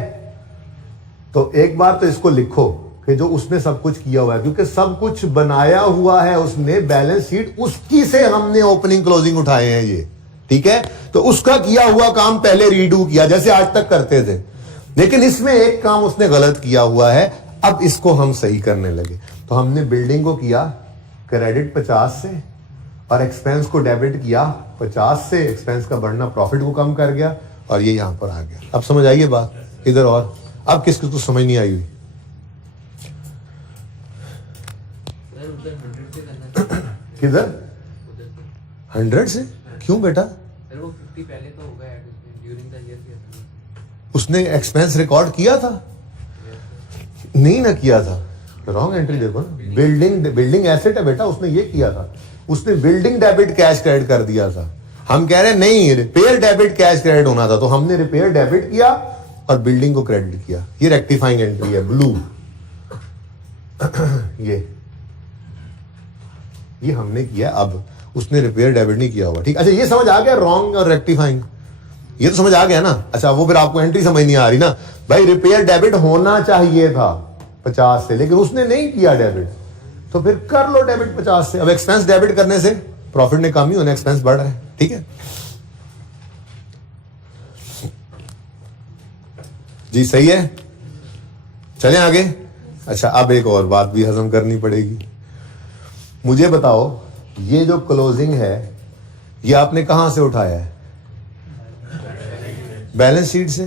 तो एक बार तो इसको लिखो कि जो उसने सब कुछ किया हुआ है, क्योंकि सब कुछ बनाया हुआ है उसने, बैलेंस शीट उसकी से हमने ओपनिंग क्लोजिंग उठाए हैं ये, ठीक है। तो उसका किया हुआ काम पहले रीडू किया जैसे आज तक करते थे, लेकिन इसमें एक काम उसने गलत किया हुआ है, अब इसको हम सही करने लगे। तो हमने बिल्डिंग को किया क्रेडिट 50 से और एक्सपेंस को डेबिट किया 50 से, एक्सपेंस का बढ़ना प्रॉफिट को कम कर गया और ये यहां पर आ गया। अब समझ आइए बात इधर। और अब किसको तो समझ नहीं आई हुई? किधर 100 से? क्यों बेटा? वो 50 पहले तो होगा ऐड ड्यूरिंग द ईयर किया। उसने एक्सपेंस रिकॉर्ड किया था? नहीं ना किया था, रॉन्ग एंट्री देखो ना। बिल्डिंग एसेट है बेटा, उसने ये किया था, उसने बिल्डिंग डेबिट कैश क्रेडिट कर दिया था। हम कह रहे हैं नहीं, रिपेयर डेबिट कैश क्रेडिट होना था, तो हमने रिपेयर डेबिट किया और बिल्डिंग को क्रेडिट किया। ये रेक्टिफाइंग एंट्री है ब्लू। ये हमने किया, अब उसने रिपेयर डेबिट नहीं किया हुआ, ठीक। अच्छा ये समझ आ गया रॉन्ग और रेक्टिफाइंग, ये तो समझ आ गया ना। अच्छा वो फिर आपको एंट्री समझ नहीं आ रही ना भाई, रिपेयर डेबिट होना चाहिए था 50 से, लेकिन उसने नहीं किया डेबिट, तो फिर कर लो डेबिट 50 से। अब एक्सपेंस डेबिट करने से प्रॉफिट ने कम ही होना, एक्सपेंस बढ़ रहा है, ठीक है जी, सही है। चलें आगे। अच्छा अब एक और बात भी हजम करनी पड़ेगी। मुझे बताओ ये जो क्लोजिंग है ये आपने कहां से उठाया है? बैलेंस शीट से,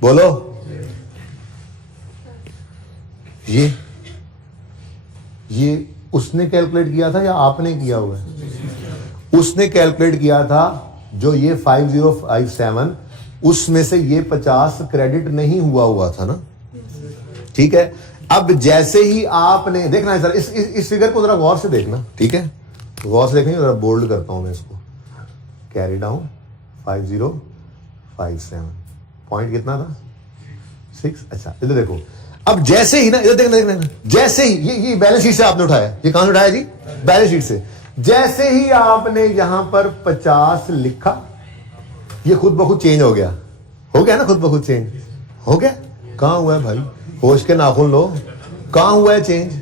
बोलो। ये उसने कैलकुलेट किया था या आपने किया हुआ है? उसने कैलकुलेट किया था। जो ये 5057 उसमें से ये 50 क्रेडिट नहीं हुआ था ना, ठीक है। अब जैसे ही आपने देखना है सर, इस फिगर को जरा गौर से देखना, ठीक है, गौर से देखेंगे। जरा बोल्ड करता हूं मैं इसको, कैरी डाउन 5057, पॉइंट कितना था 6। अच्छा इधर देखो, अब जैसे ही ना, इधर देखना, जैसे ही ये बैलेंस शीट से आपने उठाया, ये कहां से उठाया जी? बैलेंस शीट से। जैसे ही आपने यहां पर 50 लिखा, ये खुद ब खुद चेंज हो गया ना, खुद ब खुद चेंज हो गया। कहां हुआ है भाई? होश के नाखून लो, कहां हुआ है चेंज?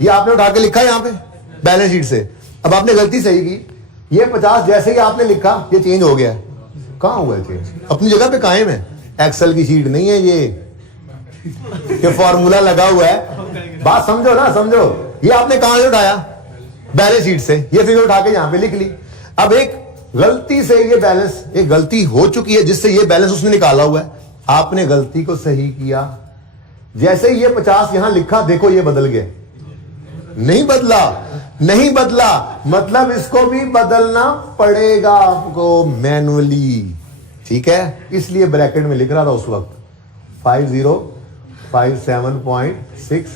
ये आपने उठा के लिखा यहां पे बैलेंस शीट से। अब आपने गलती सही की, ये 50 जैसे ही आपने लिखा ये चेंज हो गया। कहां हुआ है चेंज? अपनी जगह पे कायम है। एक्सेल की शीट नहीं है ये फॉर्मूला लगा हुआ है। बात समझो ना, समझो। ये आपने कहां से उठाया? बैलेंस शीट से। ये फिगर उठा के यहां पे लिख ली। अब एक गलती से ये बैलेंस, एक गलती हो चुकी है जिससे ये बैलेंस उसने निकाला हुआ है। आपने गलती को सही किया। जैसे ही ये 50 यहां लिखा, देखो ये बदल गया। नहीं बदला, मतलब इसको भी बदलना पड़ेगा आपको मैनुअली, ठीक है। इसलिए ब्रैकेट में लिख रहा था उस वक्त 5057.6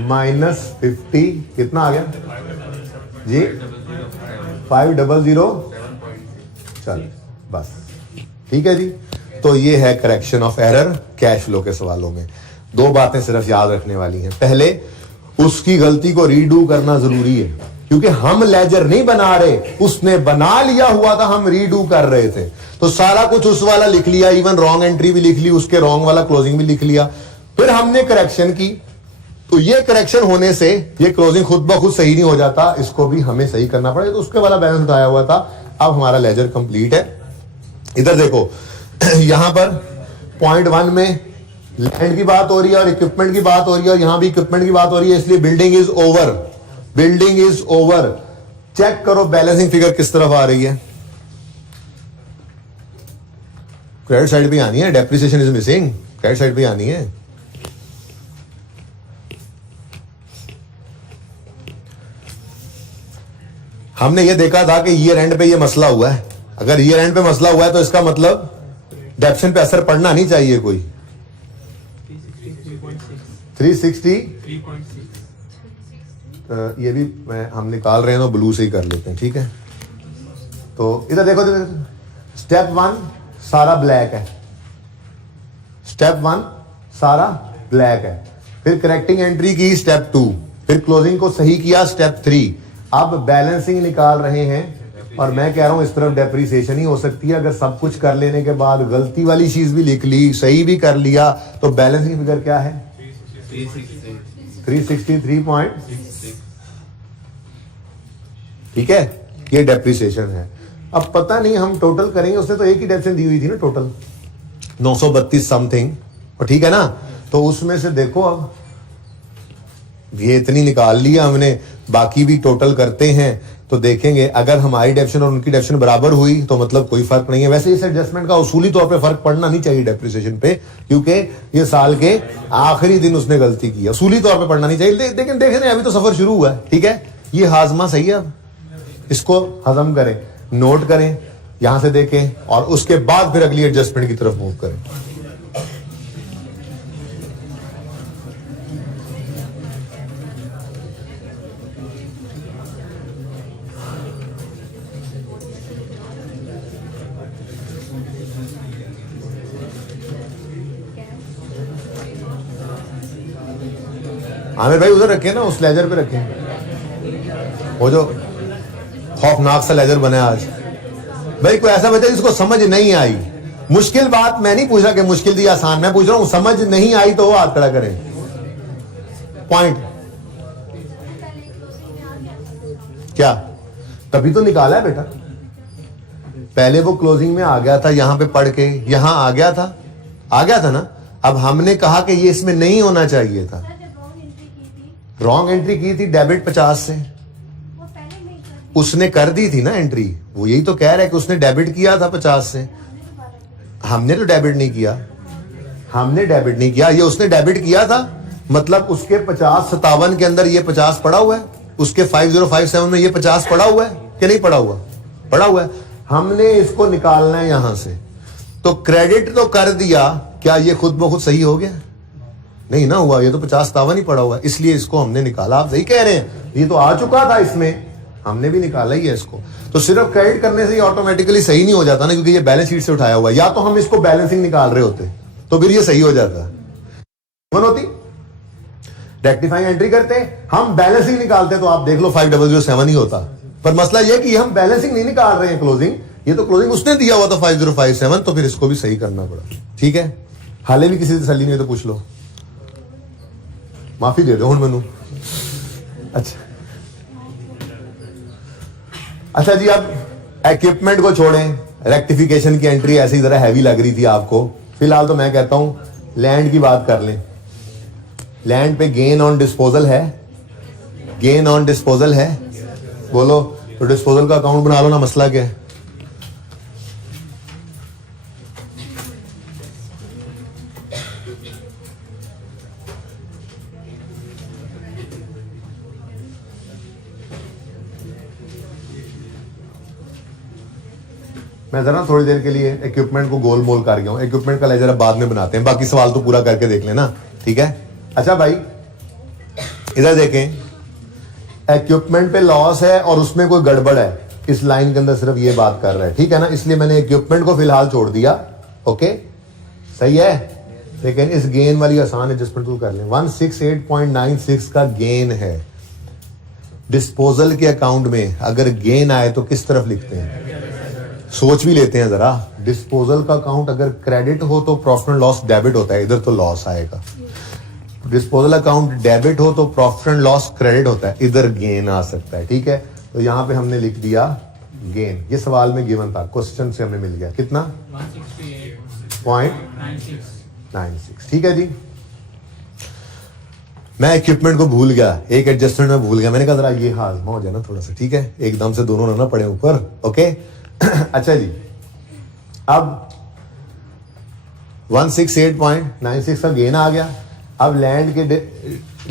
-50 कितना आ गया जी? 500 चल बस ठीक है जी। तो ये है correction of error cash flow के सवालों में। दो बातें सिर्फ याद रखने वाली हैं। पहले, उसकी गलती को रीडू करना जरूरी है, क्योंकि हम लेजर नहीं बना रहे, उसने बना लिया हुआ था, हम रीडू कर रहे थे। तो सारा कुछ उस वाला लिख लिया, इवन रॉन्ग एंट्री भी लिख ली, उसके रॉन्ग वाला क्लोजिंग भी लिख लिया, फिर हमने करेक्शन की। तो ये करेक्शन होने से ये क्लोजिंग खुद ब खुद सही नहीं हो जाता, इसको भी हमें सही करना पड़ेगा। तो उसके वाला बैलेंस उठाया हुआ था, अब हमारा लेजर कंप्लीट है। इधर देखो, यहां पर पॉइंट 1 में लैंड की बात हो रही है और इक्विपमेंट की बात हो रही है, और यहां भी इक्विपमेंट की बात हो रही है, इसलिए building is over, building is over. Check करो बैलेंसिंग फिगर किस तरफ आ रही है। क्रेडिट साइड भी आनी है, depreciation is missing, credit side भी आनी है। हमने ये देखा था कि ईयर एंड पे ये मसला हुआ है। अगर ईयर एंड पे मसला हुआ है तो इसका मतलब डेप्शन पे असर पड़ना नहीं चाहिए कोई। 360 ये भी हम निकाल रहे हैं तो ब्लू से ही कर लेते हैं, ठीक है। तो इधर देखो, स्टेप 1 सारा ब्लैक है, स्टेप 1 सारा ब्लैक है। फिर करेक्टिंग एंट्री की स्टेप 2, फिर क्लोजिंग को सही किया स्टेप 3। अब बैलेंसिंग निकाल रहे हैं, और मैं कह रहा हूं इस तरफ डेप्रिसिएशन ही हो सकती है। अगर सब कुछ कर लेने के बाद गलती वाली चीज भी लिख ली, सही भी कर लिया, तो बैलेंसिंग फिगर क्या है? 363.6। ठीक है, ये डेप्रिसिएशन है। अब पता नहीं हम टोटल करेंगे, उसने तो एक ही डेप्रिसिएशन दी हुई थी ना, टोटल 932 समथिंग, और ठीक है ना। तो उसमें से देखो, अब ये इतनी निकाल लिया हमने, बाकी भी टोटल करते हैं तो देखेंगे अगर हमारी डेप्रिसिएशन और उनकी डेप्रिसिएशन बराबर हुई तो मतलब कोई फर्क नहीं है। वैसे इस एडजस्टमेंट का उसूली तौर पे फर्क पड़ना नहीं चाहिए डेप्रिसिएशन पे, क्योंकि ये साल के आखिरी दिन उसने गलती की है, उसूली तौर पे पड़ना नहीं चाहिए। लेकिन देखें, अभी तो सफर शुरू हुआ है, ठीक है। ये हाजमा सही है, अब इसको हजम करें, नोट करें, यहां से देखें, और उसके बाद फिर अगली एडजस्टमेंट की तरफ मूव करें। आमिर भाई उधर रखे ना, उस लेजर पे रखे, वो जो खौफनाक सा लेजर बना है आज। भाई कोई ऐसा बच्चा जिसको समझ नहीं आई, मुश्किल बात मैं नहीं पूछ रहा कि मुश्किल थी आसान, मैं पूछ रहा हूं समझ नहीं आई तो वो हाथ खड़ा करें। पॉइंट क्या? तभी तो निकाला है बेटा, पहले वो क्लोजिंग में आ गया था, यहां पे पढ़ के यहां आ गया था ना। अब हमने कहा कि ये इसमें नहीं होना चाहिए था। रॉन्ग एंट्री की थी डेबिट 50 से, उसने कर दी थी ना एंट्री, वो यही तो कह रहा है कि उसने डेबिट किया था 50 से। हमने तो डेबिट नहीं किया, ये उसने डेबिट किया था, मतलब उसके 50-57 के अंदर ये 50 पड़ा हुआ है, उसके 5057 में ये 50 पड़ा हुआ है कि नहीं पड़ा हुआ? पड़ा हुआ है। हमने इसको निकालना है यहां से, तो क्रेडिट तो कर दिया, क्या ये खुद ब खुद सही हो गया? नहीं ना हुआ, ये तो 50-57 ही पड़ा हुआ है, इसलिए इसको हमने निकाला। आप सही कह रहे हैं, ये तो आ चुका था इसमें, हमने भी निकाला ही है इसको। तो सिर्फ क्रेडिट करने से ये ऑटोमेटिकली सही नहीं हो जाता ना, क्योंकि ये बैलेंस शीट से उठाया हुआ है। या तो हम इसको बैलेंसिंग निकाल रहे होते तो फिर ये सही हो जाता, होती रेक्टिफाइंग एंट्री करते, हम बैलेंसिंग निकालते तो आप देख लो 5007 ही होता। पर मसला यह कि हम बैलेंसिंग नहीं निकाल रहे हैं क्लोजिंग, ये तो क्लोजिंग उसने दिया हुआ था 5057, तो फिर इसको भी सही करना पड़ा। ठीक है, हाले भी किसी से तसल्ली नहीं तो पूछ लो, माफी दे दो हूं मैनू। अच्छा जी, अब इक्विपमेंट को छोड़ें, रेक्टिफिकेशन की एंट्री ऐसी जरा हैवी लग रही थी आपको, फिलहाल तो मैं कहता हूं लैंड की बात कर लें। लैंड पे गेन ऑन डिस्पोजल है, बोलो तो डिस्पोजल का अकाउंट बना लो ना, मसला क्या है? मैं जरा थोड़ी देर के लिए इक्विपमेंट को गोल मोल कर गया हूं, इक्विपमेंट का लेजर अब बाद में बनाते हैं, बाकी सवाल तो पूरा करके देख लेना, ठीक है। अच्छा भाई इधर देखें, इक्विपमेंट पे लॉस है और उसमें कोई गड़बड़ है, इस लाइन के अंदर सिर्फ ये बात कर रहा है, ठीक है ना। इसलिए मैंने इक्विपमेंट को फिलहाल छोड़ दिया, ओके सही है। लेकिन इस गेन वाली आसान एडजस्टमेंट तो कर लें। 168.96 का गेन है। डिस्पोजल के अकाउंट में अगर गेन आए तो किस तरफ लिखते हैं, सोच भी लेते हैं जरा। डिस्पोजल का अकाउंट अगर क्रेडिट हो तो प्रॉफिट एंड लॉस डेबिट होता है, इधर तो लॉस आएगा। डिस्पोजल अकाउंट डेबिट हो तो प्रॉफिट एंड लॉस क्रेडिट होता है, इधर गेन आ सकता है, ठीक है। तो यहां पे हमने लिख दिया गेन। ये सवाल में गिवन था, क्वेश्चन से हमें मिल गया कितना 168.96, ठीक है जी। मैं इक्विपमेंट को भूल गया, एक एडजस्टमेंट में भूल गया। मैंने कहा जरा ये हाजमा हो जाए ना थोड़ा सा, ठीक है, एकदम से दोनों ना पड़े ऊपर, ओके। अच्छा जी, अब 168.96 का गेन आ गया। अब लैंड के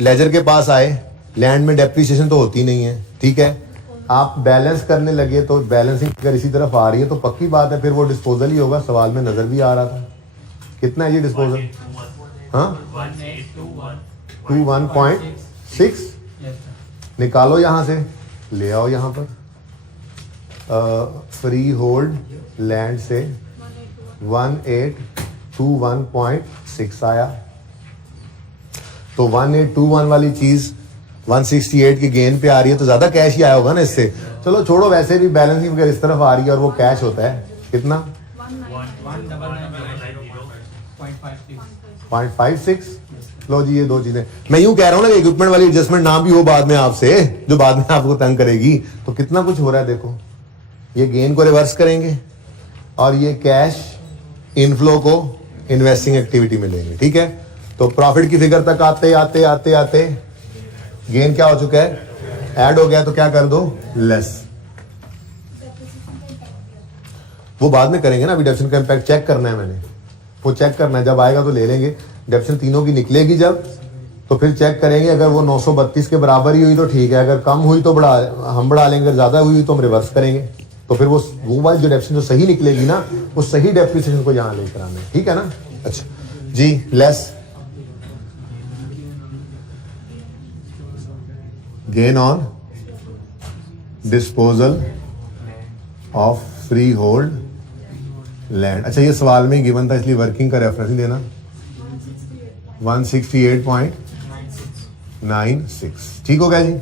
लेजर के पास आए, लैंड में डेप्रिसिएशन तो होती नहीं है, ठीक है। आप बैलेंस करने लगे तो बैलेंसिंग अगर इसी तरफ आ रही है तो पक्की बात है फिर वो डिस्पोजल ही होगा। सवाल में नजर भी आ रहा था। कितना है ये डिस्पोजल? हाँ 21.6 निकालो यहां से, ले आओ यहां पर। फ्री होल्ड लैंड से 1821.6 आया। तो 1821 वाली चीज 168 की गेन पे आ रही है तो ज्यादा कैश ही आया होगा ना इससे। चलो छोड़ो, वैसे भी बैलेंसिंग अगर इस तरफ आ रही है और वो कैश होता है कितना 0.56। लो जी, ये दो चीजें मैं यूं कह रहा हूं ना, इक्विपमेंट वाली एडजस्टमेंट ना भी हो बाद में आपसे, जो बाद में आपको तंग करेगी। तो कितना कुछ हो रहा है देखो, ये गेन को रिवर्स करेंगे और ये कैश इनफ्लो को इन्वेस्टिंग एक्टिविटी में लेंगे, ठीक है। तो प्रॉफिट की फिगर तक आते आते आते आते गेन क्या हो चुका है, ऐड हो गया। तो क्या कर दो, लेस। वो बाद में करेंगे ना, अभी डेप्शन का इम्पैक्ट चेक करना है मैंने, वो चेक करना है, जब आएगा तो ले लेंगे। डेप्शन तीनों की निकलेगी जब, तो फिर चेक करेंगे। अगर वो 932 के बराबर ही हुई तो ठीक है, अगर कम हुई तो हम बढ़ा लेंगे, अगर ज्यादा हुई तो हम रिवर्स करेंगे। तो फिर वो वाली जो डेप्शन जो सही निकलेगी ना, वो सही डेप्रिसिएशन को यहां लेकर आना है, ठीक है ना। अच्छा जी, less gain on disposal of free hold land. अच्छा, ये सवाल में ही गिवन था इसलिए वर्किंग का रेफरेंस ही देना। 168.96, ठीक हो गया जी।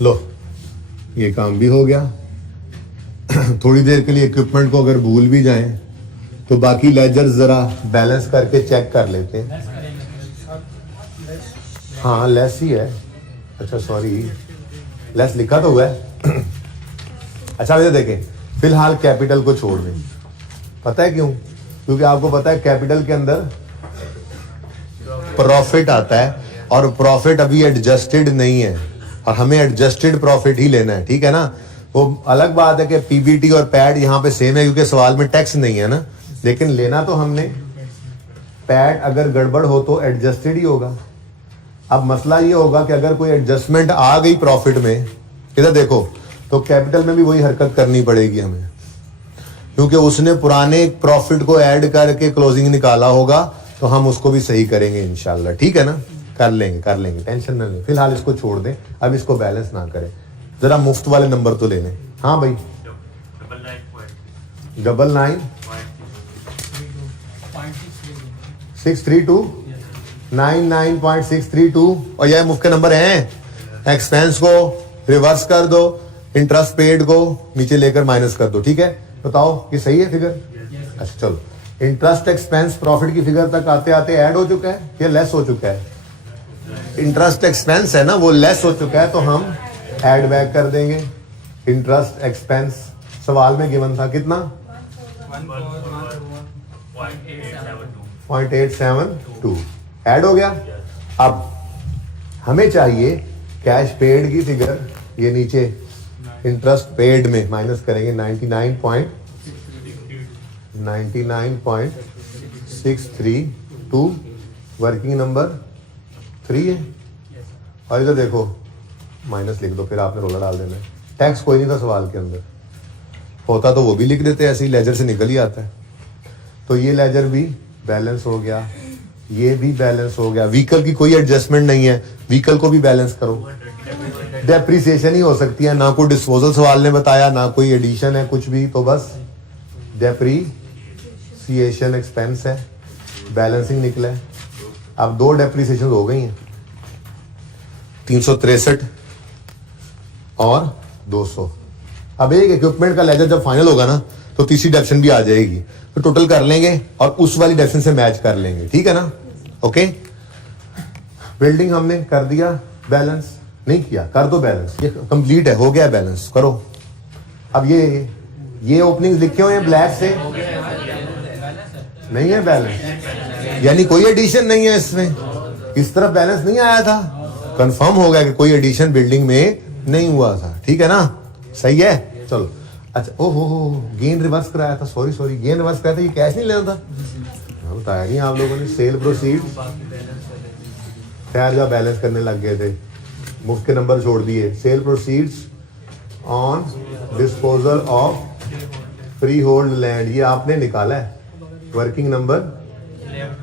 लो, ये काम भी हो गया। थोड़ी देर के लिए इक्विपमेंट को अगर भूल भी जाएं तो बाकी लेजर जरा बैलेंस करके चेक कर लेते हैं। हाँ लेस ही है, अच्छा सॉरी, लेस लिखा तो हुआ है। अच्छा भैया देखें, फिलहाल कैपिटल को छोड़ दें। पता है क्यों? क्योंकि आपको पता है कैपिटल के अंदर प्रॉफिट आता है और प्रॉफिट अभी एडजस्टेड नहीं है और हमें एडजस्टेड प्रॉफिट ही लेना है, ठीक है ना। वो अलग बात है कि पीबीटी और पैड यहाँ पे सेम है क्योंकि सवाल में टैक्स नहीं है ना, लेकिन लेना तो हमने पैड अगर गड़बड़ हो तो एडजस्टेड ही होगा। अब मसला ये होगा कि अगर कोई एडजस्टमेंट आ गई प्रॉफिट में, इधर देखो, तो कैपिटल में भी वही हरकत करनी पड़ेगी हमें, क्योंकि उसने पुराने प्रॉफिट को ऐड करके क्लोजिंग निकाला होगा, तो हम उसको भी सही करेंगे इंशाल्लाह, ठीक है ना। कर लेंगे, टेंशन ना लें। फिलहाल इसको छोड़ दें, अब इसको बैलेंस ना करें, जरा मुफ्त वाले नंबर तो ले लें। हाँ भाई, 99.632 और यह मुफ्त के नंबर हैं। एक्सपेंस को रिवर्स कर दो, इंटरेस्ट पेड को नीचे लेकर माइनस कर दो, ठीक है। बताओ ये सही है फिगर? अच्छा चलो, इंटरेस्ट एक्सपेंस प्रॉफिट की फिगर तक आते आते ऐड हो चुका है या लेस हो चुका है? इंटरेस्ट एक्सपेंस है ना, वो लेस हो चुका है, तो हम ऐड बैक कर देंगे। इंटरेस्ट एक्सपेंस सवाल में गिवन था कितना, 0.872 ऐड हो गया। अब हमें चाहिए कैश पेड की फिगर, ये नीचे इंटरेस्ट पेड में माइनस करेंगे 99.632, वर्किंग नंबर 3 है। और इधर देखो माइनस लिख दो, फिर आपने रोला डाल देना है। टैक्स कोई नहीं था सवाल के अंदर, होता तो वो भी लिख देते, ऐसे ही लेजर से निकल ही आता है। तो ये लेजर भी बैलेंस हो गया, ये भी बैलेंस हो गया। व्हीकल की कोई एडजस्टमेंट नहीं है, व्हीकल को भी बैलेंस करो। डेप्रिसिएशन ही हो सकती है, ना कोई डिस्पोजल सवाल ने बताया, ना कोई एडिशन है, कुछ भी, तो बस डेप्रिसिएशन एक्सपेंस है, बैलेंसिंग निकला है। अब दो डेप्रिसिएशन हो गई हैं, 363 और 200। अब एक इक्विपमेंट का लेजर जब फाइनल होगा ना तो तीसरी डेफिनेशन भी आ जाएगी, तो टोटल कर लेंगे और उस वाली डेफिनेशन से मैच कर लेंगे, ठीक है ना। ओके, बिल्डिंग हमने कर दिया, बैलेंस नहीं किया, कर दो बैलेंस, ये कंप्लीट है, हो गया बैलेंस, करो। अब ये ओपनिंग्स लिखे हुए हैं ब्लैक से, नहीं है बैलेंस, यानी कोई एडिशन नहीं है इसमें, इस तरफ बैलेंस नहीं आया था, कंफर्म हो गया कि कोई एडिशन बिल्डिंग में नहीं हुआ था, ठीक है ना, सही है। चलो अच्छा, ओहो गेन रिवर्स कराया था, सॉरी गेन रिवर्स कराया था, ये कैश नहीं लेना था, बताया नहीं आप लोगों ने। सेल प्रोसीड, खैर जब बैलेंस करने लग गए थे, मुफ्त के नंबर छोड़ दिए। Sale proceeds on disposal of free hold land, ये आपने निकाला है, वर्किंग नंबर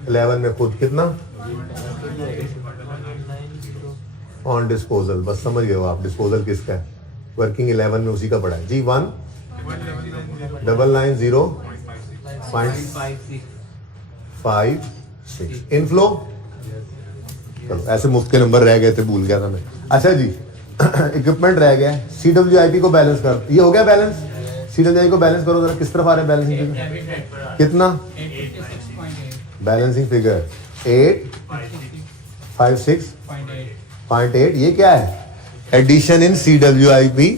11 में खुद कितना ऑन डिस्पोजल, बस समझ गए हो आप डिस्पोजल किसका है, वर्किंग 11 में उसी का पड़ा है जी। 1,990.56 इनफ्लो। चलो ऐसे मुफ्त के नंबर रह गए थे, भूल गया था मैं। अच्छा जी, इक्विपमेंट रह गया, CWIP को बैलेंस कर, ये हो गया बैलेंस। CWIP को बैलेंस करो जरा, किस तरफ आ रहा है बैलेंसिंग फिगर, कितना बैलेंसिंग फिगर 856.8। ये क्या है, एडिशन इन CWIP।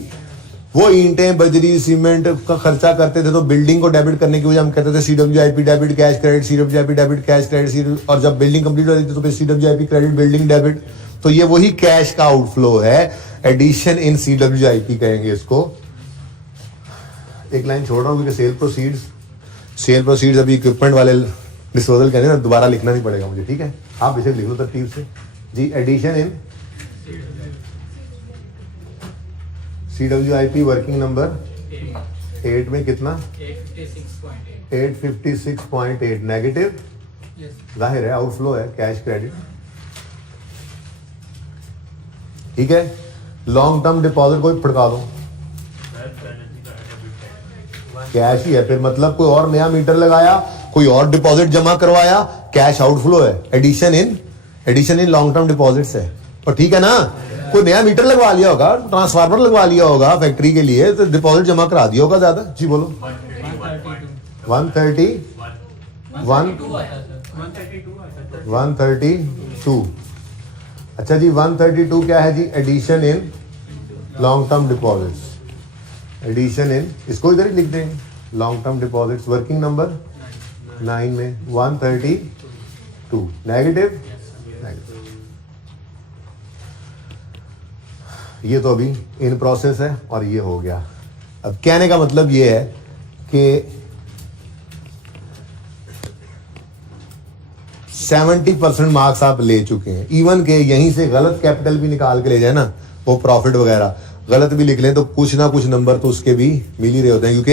वो ईंटें बजरी सीमेंट का खर्चा करते थे तो बिल्डिंग को डेबिट करने की वजह हम कहते थे CWIP debit cash credit, CWIP debit cash credit, और जब बिल्डिंग कंप्लीट हो जाती थी तो फिर CWIP क्रेडिट बिल्डिंग डेबिट। तो ये वही कैश का आउटफ्लो है, एडिशन इन CWIP कहेंगे इसको। एक लाइन छोड़ रहा हूँ क्योंकि सेल प्रोसीड्स अभी इक्विपमेंट वाले डिस्पोजल कहने ना, दोबारा लिखना नहीं पड़ेगा मुझे, ठीक है, आप इसे लिख लो तरतीब से जी। एडिशन इन CWIP वर्किंग नंबर 8 में कितना 856.8 नेगेटिव, जाहिर है आउटफ्लो है, कैश क्रेडिट, ठीक है। लॉन्ग टर्म डिपॉजिट को फटका दो, कैश ही है फिर, मतलब कोई और नया मीटर लगाया, कोई और डिपॉजिट जमा करवाया, कैश आउटफ्लो है। Addition in long term deposits है, और ठीक है ना, कोई नया मीटर लगवा लिया होगा, ट्रांसफार्मर लगवा लिया होगा फैक्ट्री के लिए, तो डिपॉजिट जमा करा दिया होगा ज्यादा जी। बोलो 132। अच्छा जी, 132 क्या है जी, addition in long term deposits. Addition in, इसको इधर ही लिख देंगे, long term deposits working number 9 में 132 नेगेटिव। ये तो अभी इन प्रोसेस है और ये हो गया। अब कहने का मतलब ये है कि 70% मार्क्स आप ले चुके हैं, इवन के यहीं से गलत कैपिटल भी निकाल के ले जाए ना, वो प्रॉफिट वगैरह गलत भी लिख लें तो कुछ ना कुछ नंबर तो उसके भी मिल ही रहे होते हैं, क्योंकि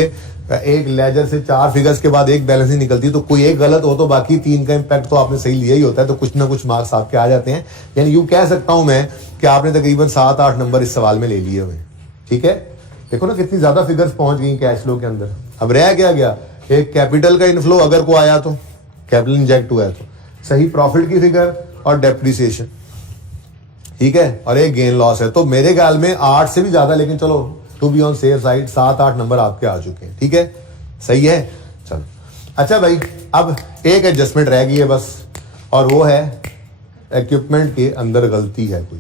एक लेजर से 4 फिगर्स के बाद एक बैलेंसिंग निकलती है, तो कोई एक गलत हो तो बाकी 3 का इम्पैक्ट तो आपने सही लिया ही होता है, तो कुछ ना कुछ मार्क्स आपके आ जाते हैं। यानी यूं कह सकता हूं मैं कि आपने तकरीबन 7-8 नंबर इस सवाल में ले लिए हुए, ठीक है। देखो ना कितनी ज्यादा फिगर्स पहुंच गई कैश फ्लो के अंदर। अब रह क्या गया, एक कैपिटल का इनफ्लो अगर को आया तो, कैपिटल इंजेक्ट हुआ है तो, सही प्रॉफिट की फिगर और डेप्रिसिएशन, ठीक है, और एक गेन लॉस है। तो मेरे ख्याल में 8 से भी ज्यादा, लेकिन चलो to be on safe side 7-8 number आपके आ चुके हैं, ठीक है, सही है। चलो अच्छा भाई, अब एक एडजस्टमेंट रह गई है बस, और वो है इक्विपमेंट के अंदर गलती है कोई।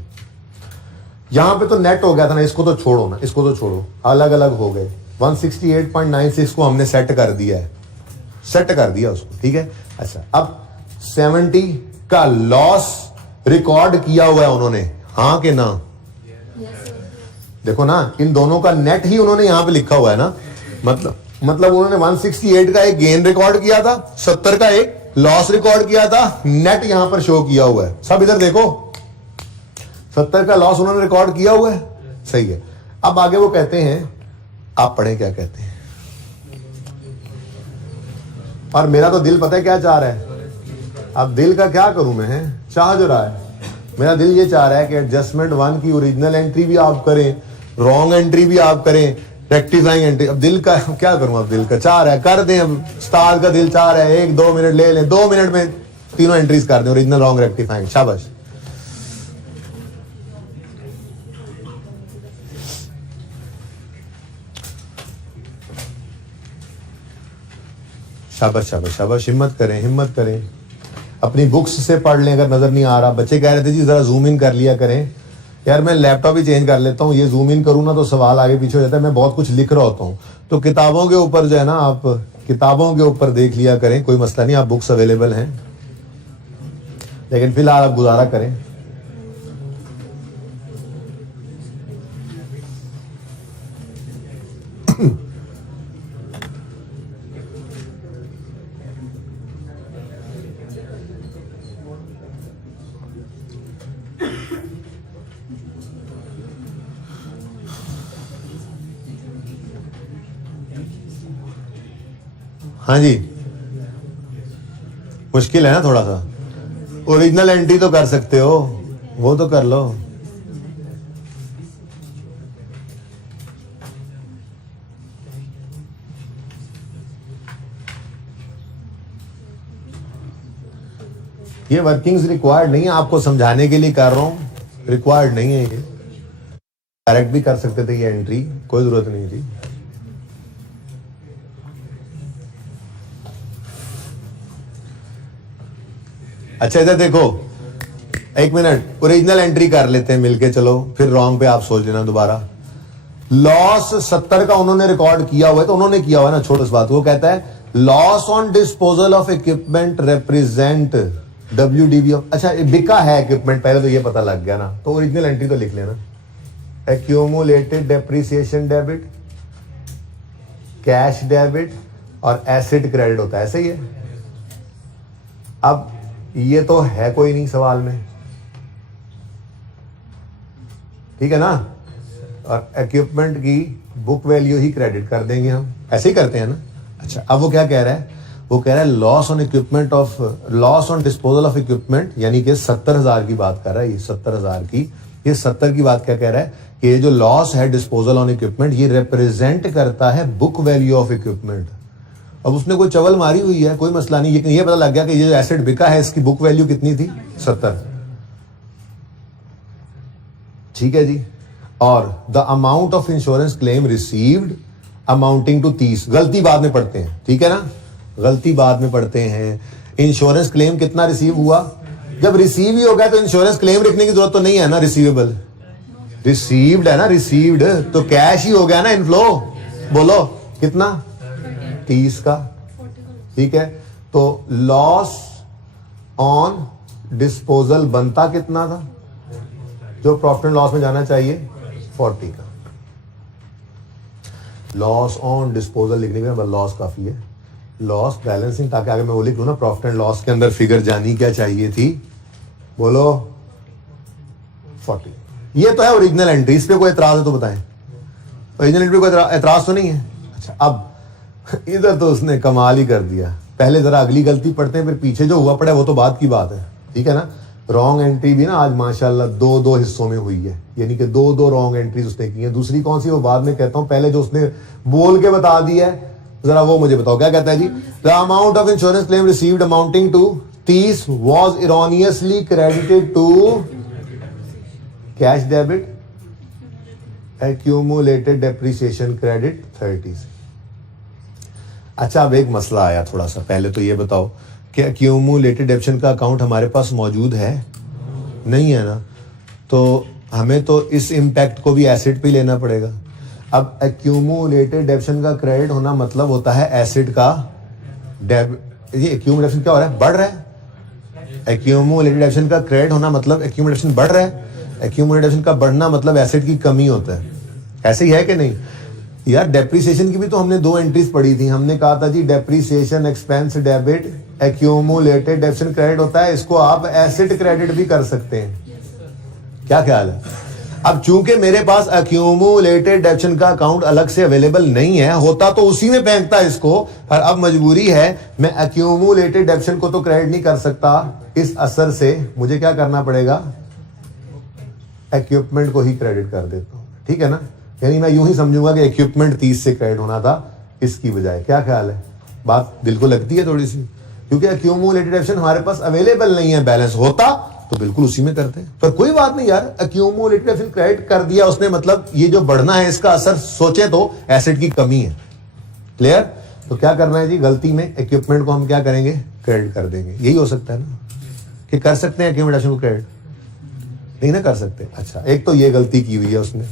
यहां पे तो नेट हो गया था ना, इसको तो छोड़ो ना, इसको तो छोड़ो, अलग अलग हो गए। 168.96 को हमने सेट कर दिया है, सेट कर दिया उसको, ठीक है। अच्छा, अब 70 का लॉस रिकॉर्ड किया हुआ है उन्होंने, हाँ कि ना, देखो ना, इन दोनों का नेट ही उन्होंने यहां पे लिखा हुआ है ना, मतलब उन्होंने 168 का एक गेन रिकॉर्ड किया था, 70 का एक लॉस रिकॉर्ड किया था, नेट यहां पर शो किया हुआ है। सब इधर देखो, 70 का लॉस उन्होंने रिकॉर्ड किया हुआ है, सही है। अब आगे वो कहते हैं, आप पढ़ें क्या कहते हैं, और मेरा तो दिल पता है क्या चाह रहा है, अब दिल का क्या करूं मैं, चाह जो रहा है मेरा दिल ये चाह रहा है कि एडजस्टमेंट 1 की ओरिजिनल एंट्री भी आप करें, रॉन्ग एंट्री भी आप करें, रेक्टिफाइंग एंट्री। अब दिल का क्या करूं, अब दिल का चाह रहा है कर दें, अब उस्ताद का दिल चाह रहा है 1-2 मिनट ले लें, 2 मिनट में तीनों एंट्रीज कर दें, ओरिजिनल, रॉन्ग, रेक्टिफाइंग। शाबाश। शाबाश शाबाश शाबाश, हिम्मत करें, हिम्मत करें। अपनी बुक्स से पढ़ लें अगर नजर नहीं आ रहा। बच्चे कह रहे थे जी जरा जूम इन कर लिया करें। यार मैं लैपटॉप ही चेंज कर लेता हूँ, ये जूम इन करूँ ना तो सवाल आगे पीछे हो जाता है, मैं बहुत कुछ लिख रहा होता हूँ। तो किताबों के ऊपर जो है ना, आप किताबों के ऊपर देख लिया करें, कोई मसला नहीं, आप बुक्स अवेलेबल हैं, लेकिन फिलहाल आप गुजारा करें। हाँ जी, मुश्किल है ना थोड़ा सा। ओरिजिनल एंट्री तो कर सकते हो, वो तो कर लो। ये वर्किंग्स रिक्वायर्ड नहीं है, आपको समझाने के लिए कर रहा हूं, रिक्वायर्ड नहीं है। ये डायरेक्ट भी कर सकते थे, ये एंट्री कोई जरूरत नहीं थी। अच्छा इधर देखो, 1 मिनट, ओरिजिनल एंट्री कर लेते हैं मिलके, चलो फिर रॉन्ग पे आप सोच लेना दोबारा। लॉस 70 का उन्होंने रिकॉर्ड किया हुआ है, तो उन्होंने किया हुआ है ना, छोटा सा बात। वो कहता है loss on disposal of equipment represent WDV of. अच्छा बिका है इक्विपमेंट, पहले तो ये पता लग गया ना, तो ओरिजिनल एंट्री तो लिख लेना। Accumulated depreciation debit, cash debit और एसिड क्रेडिट होता है, ऐसे ही है। अब ये तो है कोई नहीं सवाल में, ठीक है ना, और इक्विपमेंट की बुक वैल्यू ही क्रेडिट कर देंगे हम, ऐसे ही करते हैं ना। अच्छा अब वो क्या कह रहा है, वो कह रहा है loss on equipment of, loss on disposal of equipment, यानी कि 70,000 की बात कर रहा है ये, 70,000 की, ये 70 की बात क्या कह रहा है कि ये जो लॉस है डिस्पोजल ऑन इक्विपमेंट, ये रिप्रेजेंट करता है बुक वैल्यू ऑफ इक्विपमेंट। अब उसने कोई चवल मारी हुई है, कोई मसला नहीं, ये पता लग गया कि ये जो एसेट बिका है इसकी बुक वैल्यू कितनी थी, 70, ठीक है जी। और the amount of insurance claim received amounting to 30, गलती बाद में पढ़ते हैं, ठीक है ना, गलती बाद में पढ़ते हैं। इंश्योरेंस क्लेम कितना रिसीव हुआ, जब रिसीव ही हो गया तो इंश्योरेंस क्लेम लिखने की जरूरत तो नहीं है ना, रिसीवेबल, रिसीव्ड है ना, रिसीव्ड तो कैश ही हो गया ना, इनफ्लो। बोलो कितना, 30 का, ठीक है। तो लॉस ऑन डिस्पोजल बनता कितना था, जो प्रॉफिट एंड लॉस में जाना चाहिए, 40 का। लॉस ऑन डिस्पोजल लिखने के बाद लॉस काफी है, लॉस बैलेंसिंग, ताकि आगे मैं वो लिख लूं ना, प्रॉफिट एंड लॉस के अंदर फिगर जानी क्या चाहिए थी, बोलो 40। ये तो है ओरिजिनल एंट्री, इस पे कोई एतराज है तो बताएं, ओरिजिनल एंट्री कोई एतराज तो नहीं है। अच्छा अब इधर तो उसने कमाल ही कर दिया, पहले जरा अगली गलती पढ़ते हैं, फिर पीछे जो हुआ पड़ा है वो तो बात की बात है, ठीक है ना। रॉन्ग एंट्री भी ना आज माशाल्लाह 2-2 हिस्सों में हुई है, यानी कि 2-2 रॉन्ग एंट्रीज उसने की है। दूसरी कौन सी वो बाद में कहता हूं, पहले जो उसने बोल के बता दी है जरा वो मुझे बताओ, क्या कहता है जी, the amount of insurance claim received amounting to 30 was erroneously credited to cash debit, accumulated depreciation credit 30। अच्छा अब एक मसला आया थोड़ा सा, पहले तो ये बताओ कि एक्यूमुलेटेड डेप्शन का अकाउंट हमारे पास मौजूद है, नहीं है ना, तो हमें तो इस इम्पैक्ट को भी एसेट पे लेना पड़ेगा। अब एक्यूमुलेटेड डेप्शन का क्रेडिट होना मतलब होता है एसेट का ये एक्यूमुलेशन क्या हो रहा है, बढ़ रहा है। एक्यूमुलेटेड डेप्शन का क्रेडिट होना मतलब एक्यूमुलेशन बढ़ रहा है, एक्यूमुलेटेड डेप्शन का बढ़ना मतलब एसेट की कमी होता है, ऐसे ही है कि नहीं यार। डेप्रिसिएशन की भी तो हमने 2 एंट्रीज पढ़ी थी, हमने कहा था जी depreciation expense debit, accumulated depreciation credit होता है, इसको आप एसेट क्रेडिट भी कर सकते हैं, क्या ख्याल है। अब चूंकि मेरे पास एक्यूमुलेटेड डेप्शन का अकाउंट अलग से अवेलेबल नहीं है, होता तो उसी में फेंकता इसको, पर अब मजबूरी है, मैं एक्यूमुलेटेड डेप्शन को तो क्रेडिट नहीं कर सकता, इस असर से मुझे क्या करना पड़ेगा, इक्विपमेंट को ही क्रेडिट कर देता हूं, ठीक है ना। यानी मैं यूं ही समझूंगा कि इक्विपमेंट 30 से क्रेडिट होना था इसकी बजाय। क्या ख्याल है? बात दिल को लगती है थोड़ी सी, क्योंकि एक्यूमुलेटेड एडिशन हमारे पास अवेलेबल नहीं है। बैलेंस होता तो बिल्कुल उसी में करते हैं, पर कोई बात नहीं यार, एक्यूमुलेटेड एडिशन क्रेडिट कर दिया उसने, मतलब ये जो बढ़ना है इसका असर सोचे तो एसेट की कमी है। क्लियर? तो क्या करना है जी, गलती में इक्विपमेंट को हम क्या करेंगे, क्रेडिट कर देंगे। यही हो सकता है ना, कि कर सकते हैं एक्यूमुलेटेड एडिशन को क्रेडिट? नहीं ना कर सकते। अच्छा, एक तो ये गलती की हुई है उसने,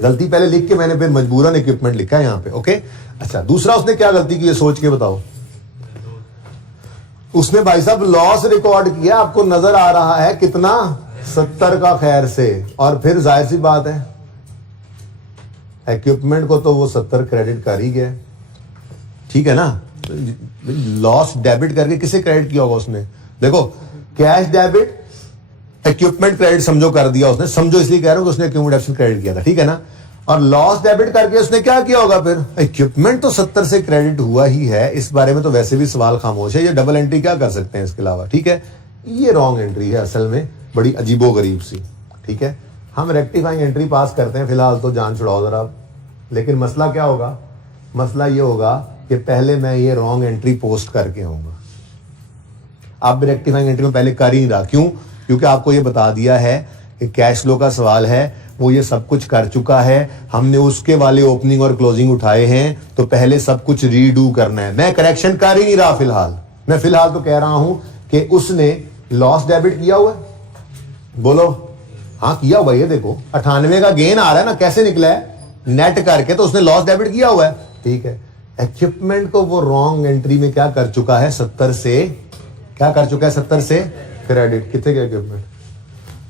गलती पहले लिख के मैंने फिर मजबूरन इक्विपमेंट लिखा है यहाँ पे, ओके। अच्छा, दूसरा उसने क्या गलती की है सोच के बताओ। उसने भाई साहब लॉस रिकॉर्ड किया, आपको नजर आ रहा है कितना, 70 का खैर से। और फिर जाहिर सी बात है इक्विपमेंट को तो वो 70 क्रेडिट कर ही गया, ठीक है ना। लॉस डेबिट करके किसे क्रेडिट किया होगा उसने? देखो, कैश डेबिट इक्विपमेंट क्रेडिट समझो कर दिया उसने, समझो इसलिए कह रहा हूं कि उसने इक्विपमेंट क्रेडिट किया था, ठीक है ना। और लॉस डेबिट करके उसने क्या किया होगा फिर? इक्विपमेंट तो 70 से क्रेडिट हुआ ही है, इस बारे में तो वैसे भी सवाल खामोश है। ये डबल एंट्री क्या कर सकते हैं इसके अलावा, ठीक है। ये रॉन्ग एंट्री है असल में, बड़ी अजीबो गरीब सी, ठीक है। हम रेक्टिफाइंग एंट्री पास करते हैं फिलहाल, तो जान छुड़ाओ जरा। लेकिन मसला क्या होगा? मसला ये होगा कि पहले मैं ये रॉन्ग एंट्री पोस्ट करके आऊंगा। आप रेक्टिफाइंग एंट्री में पहले कर ही नहीं रहा, क्यों? क्योंकि आपको ये बता दिया है कि कैश फ्लो का सवाल है, वो ये सब कुछ कर चुका है, हमने उसके वाले ओपनिंग और क्लोजिंग उठाए हैं, तो पहले सब कुछ रीडू करना है। मैं करेक्शन कर ही नहीं रहा फिलहाल, मैं फिलहाल तो कह रहा हूं कि उसने लॉस डेबिट किया हुआ है। बोलो हाँ किया हुआ। ये देखो 98 का गेन आ रहा है ना, कैसे निकला है? नेट करके, तो उसने लॉस डेबिट किया हुआ है, ठीक है। इक्विपमेंट को वो रॉन्ग एंट्री में क्या कर चुका है, 70 से क्या कर चुका है, 70 से क्रेडिट। कितने का इक्विपमेंट?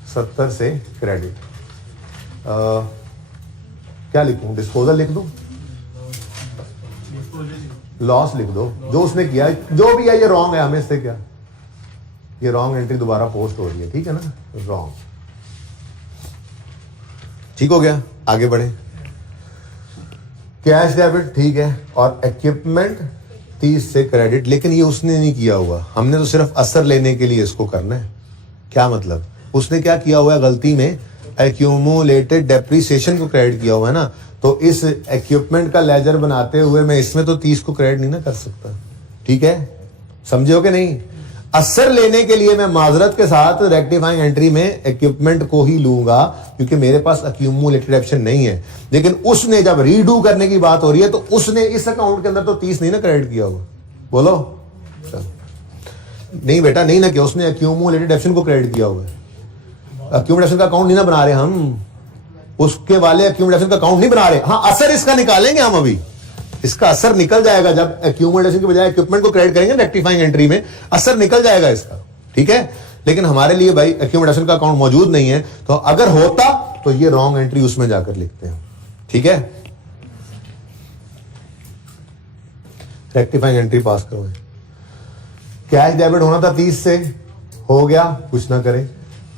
70 से क्रेडिट। क्या लिखूं, डिस्पोजल लिख दूं, लॉस लिख दो, जो उसने किया जो भी है ये रॉन्ग है, हमें इससे क्या, ये रॉन्ग एंट्री दोबारा पोस्ट हो रही है, ठीक है ना, रॉन्ग। ठीक हो गया, आगे बढ़े। कैश डेबिट ठीक है, और इक्विपमेंट 30 से क्रेडिट, लेकिन ये उसने नहीं किया हुआ, हमने तो सिर्फ असर लेने के लिए इसको करना है। क्या मतलब? उसने क्या किया हुआ है गलती में, एक्यूमुलेटेड डेप्रिसिएशन को क्रेडिट किया हुआ है ना, तो इस इक्विपमेंट का लेजर बनाते हुए मैं इसमें तो 30 को क्रेडिट नहीं ना कर सकता, ठीक है, समझे हो कि नहीं। असर लेने के लिए मैं माजरत के साथ रेक्टिफाइंग एंट्री में इक्विपमेंट को ही लूंगा, क्योंकि मेरे पास एक्यूमुलेटेड ऑप्शन नहीं है। लेकिन उसने जब रीडू करने की बात हो रही है, तो उसने इस अकाउंट के अंदर तो 30 नहीं ना क्रेडिट किया हुआ। बोलो नहीं बेटा, नहीं ना किया, उसने एक्यूमुलेटेड ऑप्शन को क्रेडिट किया हुआ है। एक्यूमुलेशन का अकाउंट नहीं ना बना रहे हम, उसके वाले एक्यूमुलेशन का अकाउंट नहीं बना रहे। हाँ, असर इसका निकालेंगे हम, अभी इसका असर निकल जाएगा जब एक्यूमुलेशन की बजाय इक्विपमेंट को क्रेडिट करेंगे रेक्टिफाइंग एंट्री में, असर निकल जाएगा इसका, ठीक है। लेकिन हमारे लिए भाई एक्यूमुलेशन का अकाउंट मौजूद नहीं है, तो अगर होता तो ये रॉन्ग एंट्री उसमें जाकर लिखते हैं, ठीक है। रेक्टिफाइंग एंट्री पास करो। कैश डेबिट होना था 30 से, हो गया, कुछ ना करें।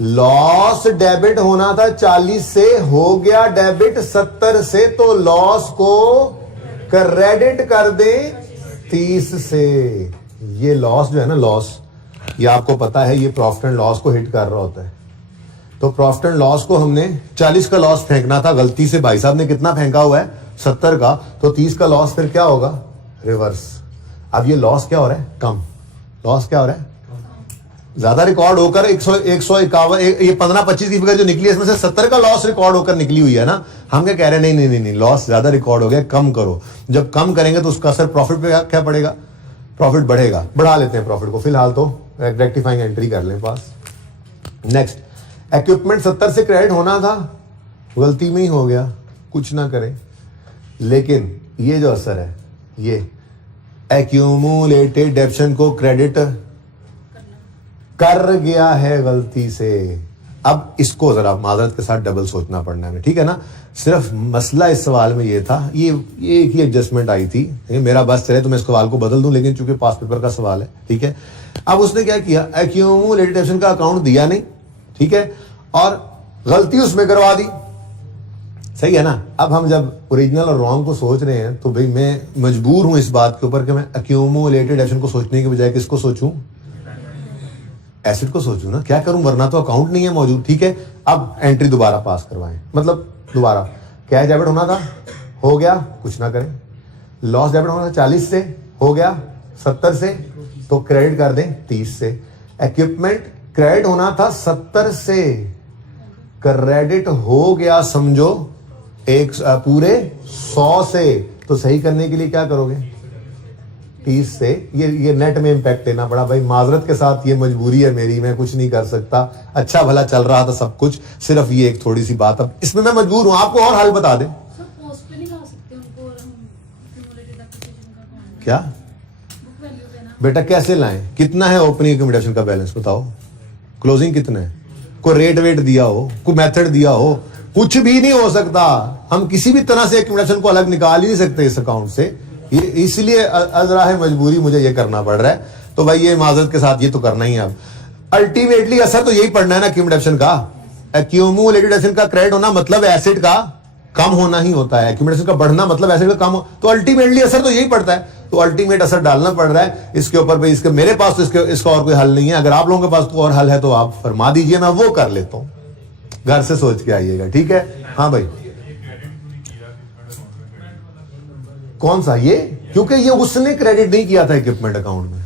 लॉस डेबिट होना था 40 से, हो गया डेबिट 70 से, तो लॉस को क्रेडिट कर दे 30 से। ये लॉस जो है ना, लॉस, ये आपको पता है, ये प्रॉफिट एंड लॉस को हिट कर रहा होता है। तो प्रॉफिट एंड लॉस को हमने 40 का लॉस फेंकना था, गलती से भाई साहब ने कितना फेंका हुआ है, 70 का, तो 30 का लॉस फिर क्या होगा, रिवर्स। अब ये लॉस क्या हो रहा है, कम। लॉस क्या हो रहा है, ज्यादा रिकॉर्ड होकर 151, ये 15-25 की फिगर जो निकली है, इसमें से 70 का लॉस रिकॉर्ड होकर निकली हुई है ना। हम क्या कह रहे हैं, नहीं नहीं नहीं नहीं, लॉस ज्यादा रिकॉर्ड हो गया, कम करो। जब कम करेंगे तो उसका असर प्रॉफिट पे क्या पड़ेगा, प्रॉफिट बढ़ेगा। बढ़ा लेते हैं प्रॉफिट को, फिलहाल तो रेक्टिफाइंग एंट्री कर लें पास। नेक्स्ट, इक्विपमेंट 70 से क्रेडिट होना था, गलती में ही हो गया, कुछ ना करें। लेकिन ये जो असर है, ये एक्यूमुलेटेड डेप्शन को क्रेडिट कर गया है गलती से। अब इसको जरा माजरत के साथ डबल सोचना पड़ना है, ठीक है ना। सिर्फ मसला इस सवाल में ये था, ये एक ही एडजस्टमेंट आई थी, मेरा बस चले तो मैं इस सवाल को बदल दूं, लेकिन चूंकि पास पेपर का सवाल है, ठीक है। अब उसने क्या किया, एक्यूमुलेटेड डेप्शन का अकाउंट दिया नहीं, ठीक है, और गलती उसमें करवा दी, सही है ना। अब हम जब ओरिजिनल और रॉन्ग को सोच रहे हैं, तो भाई मैं मजबूर हूं इस बात के ऊपर कि मैं एक्यूमुलेटेड डेप्शन को सोचने के बजाय किसको सोचूं, एसेट को सोचूं ना, क्या करूं, वरना तो अकाउंट नहीं है मौजूद। ठीक है, अब एंट्री दोबारा पास करवाएं, मतलब दोबारा कैश डेबिट होना था, हो गया, कुछ ना करें। लॉस डेबिट होना था 40 से, हो गया 70 से, तो क्रेडिट कर दें 30 से। इक्विपमेंट क्रेडिट होना था 70 से, क्रेडिट हो गया समझो एक पूरे 100 से। तो सही करने के लिए क्या करोगे, 30 से। ये नेट में इंपैक्ट देना पड़ा भाई, माजरत के साथ, ये मजबूरी है मेरी, मैं कुछ नहीं कर सकता। अच्छा भला चल रहा था सब कुछ, सिर्फ ये एक थोड़ी सी बात, अब इसमें मैं मजबूर हूं। आपको और हल बता दें क्या बेटा, कैसे लाएं, कितना है ओपनिंग अकोमोडेशन का बैलेंस बताओ, क्लोजिंग कितना है, कोई रेट वेट दिया हो, कोई मेथड दिया हो, कुछ भी नहीं हो सकता। हम किसी भी तरह से अकोमोडेशन को अलग निकाल ही नहीं सकते इस अकाउंट से, ये इसलिए अजरा है मजबूरी, मुझे ये करना पड़ रहा है। तो भाई ये माजरत के साथ ये तो करना ही है। अब अल्टीमेटली असर तो यही पड़ना है ना अक्यूमुलेशन का। अक्यूमुलेटेड एसेट का क्रेडिट होना मतलब एसेट का कम होना ही होता है, अक्यूमुलेशन का बढ़ना मतलब एसेट का कम तो अल्टीमेटली असर तो यही पड़ता है। तो अल्टीमेट असर डालना पड़ रहा है इसके ऊपर भाई। इसके मेरे पास तो इसका और कोई हल नहीं है। अगर आप लोगों के पास कोई और हल है तो आप फरमा दीजिए, मैं वो कर लेता हूं। घर से सोच के आइएगा, ठीक है। हाँ भाई, कौन सा ये, क्योंकि ये उसने क्रेडिट नहीं किया था इक्विपमेंट अकाउंट में।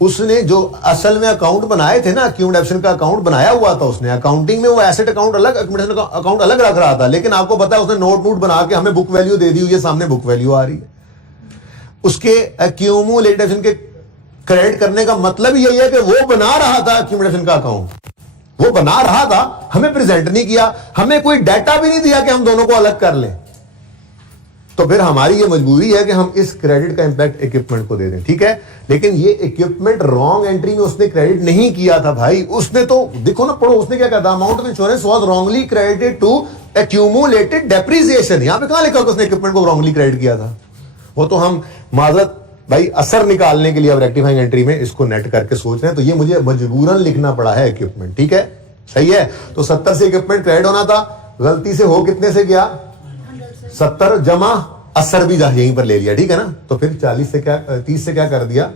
उसने जो असल में अकाउंट बनाए थे ना, अक्यूमुलेशन का अकाउंट बनाया हुआ था उसने। अकाउंटिंग में वो एसेट अकाउंट अलग, अक्यूमुलेशन अकाउंट अलग रख रहा था। लेकिन आपको पता है उसने नोट बना के हमें बुक वैल्यू दे दी हुई है, सामने बुक वैल्यू आ रही है। उसके अक्यूमुलेशन के क्रेडिट करने का मतलब यही है कि वो बना रहा था अक्यूमुलेशन का अकाउंट, वो बना रहा था, हमें प्रेजेंट नहीं किया, हमें कोई डाटा भी नहीं दिया कि हम दोनों को अलग कर लें। तो फिर हमारी ये मजबूरी है कि हम इस क्रेडिट का इंपैक्ट इक्विपमेंट को दे दें, ठीक है। लेकिन ये इक्विपमेंट रॉन्ग एंट्री में उसने क्रेडिट नहीं किया था भाई। उसने तो देखो ना, पढ़ो, उसने क्या कहा, amount of insurance was wrongly credited to accumulated depreciation. यहां पे कहां लिखा कि उसने इक्विपमेंट को रॉन्गली क्रेडिट किया था। वो तो हम माजरत भाई असर निकालने के लिए अब रेक्टिफाइंग एंट्री में इसको नेट करके सोच रहे हैं। तो ये मुझे मजबूरन लिखना पड़ा है इक्विपमेंट, ठीक है, सही है। तो 70 से इक्विपमेंट क्रेडिट होना था, गलती से हो कितने से गया, 70 जमा असर भी यहीं पर ले लिया, ठीक है ना। तो फिर 40 से क्या, 30 से क्या कर दिया,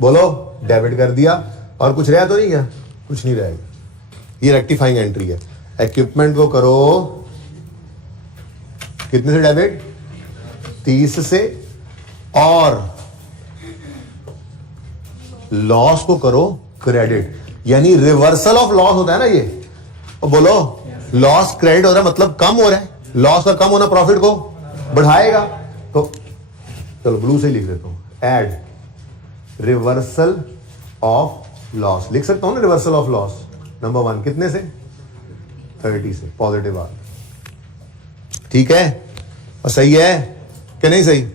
बोलो, डेबिट कर दिया। और कुछ रहा तो नहीं क्या, कुछ नहीं रहेगा। ये रेक्टिफाइंग एंट्री है। इक्विपमेंट को करो कितने से डेबिट, 30 से, और लॉस को करो क्रेडिट, यानी रिवर्सल ऑफ लॉस होता है ना ये। और बोलो लॉस क्रेडिट हो रहा है मतलब कम हो रहा है, लॉस का कम होना प्रॉफिट को बढ़ाएगा। तो चलो ब्लू से लिख देता हूं, एड रिवर्सल ऑफ लॉस, लिख सकता हूं ना, रिवर्सल ऑफ लॉस नंबर 1 कितने से, 30 से, पॉजिटिव आ, ठीक है। और सही है कि नहीं सही,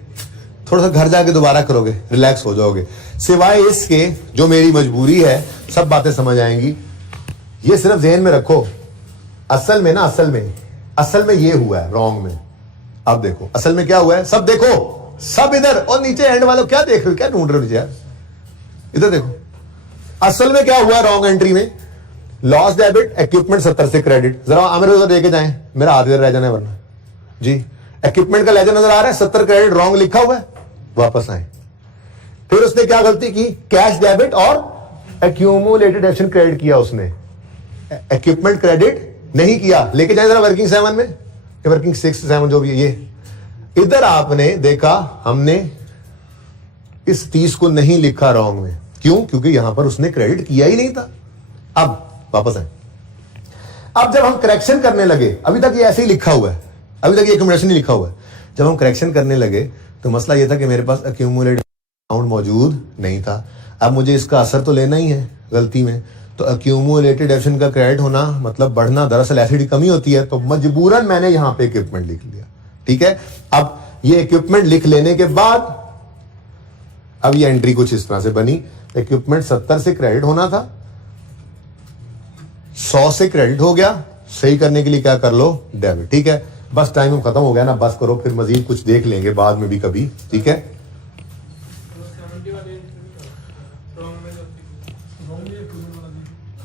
थोड़ा सा घर जाके दोबारा करोगे, रिलैक्स हो जाओगे। सिवाय इसके जो मेरी मजबूरी है, सब बातें समझ आएंगी। ये सिर्फ ज़हन में रखो, असल में ना, असल में ये हुआ है रॉन्ग में। अब देखो असल में क्या हुआ है, सब देखो, सब इधर, और नीचे एंड वालों क्या देख रहे हो, क्या ढूंढ रहे हो नीचे यार, इधर देखो। असल में क्या हुआ रॉन्ग एंट्री में, लॉस डेबिट, इक्विपमेंट 70 से क्रेडिट। जरा मेरे उधर देके जाएं, मेरा हाथ इधर रह जाना है वरना जी। इक्विपमेंट का लेजर नजर आ रहा है, 70 क्रेडिट रॉन्ग लिखा हुआ है, वापस आए। फिर उसने क्या गलती की, कैश डेबिट और एक्यूमुलेटेड एक्शन क्रेडिट किया उसने, इक्विपमेंट क्रेडिट नहीं किया। लेके जाए जरा वर्किंग 7 में, वर्किंग 6 7 जो भी है ये। इधर आपने देखा हमने इस 30 को नहीं लिखा रॉन्ग में, क्यों, क्योंकि यहां पर उसने क्रेडिट किया ही नहीं था। अब वापस आए, अब जब हम करेक्शन करने लगे, अभी तक ये ऐसे ही लिखा हुआ है, अभी तक ये एक्यूमुलेशन नहीं लिखा हुआ है। जब हम करेक्शन करने लगे तो मसला ये था कि मेरे पास एक्यूमुलेटेड अमाउंट मौजूद नहीं था। अब मुझे इसका असर तो लेना ही है गलती में। तो एक्यूमुलेटेड एक्शन का क्रेडिट होना मतलब बढ़ना, दरअसल एसिड की कमी होती है। तो मजबूरन मैंने यहां पे इक्विपमेंट लिख लिया, ठीक है। अब ये इक्विपमेंट लिख लेने के बाद अब ये एंट्री कुछ इस तरह से बनी, इक्विपमेंट 70 से क्रेडिट होना था, 100 से क्रेडिट हो गया। सही करने के लिए क्या कर लो, डेबिट, ठीक है। बस टाइम खत्म हो गया ना, बस करो, फिर मजीद कुछ देख लेंगे बाद में भी कभी, ठीक है।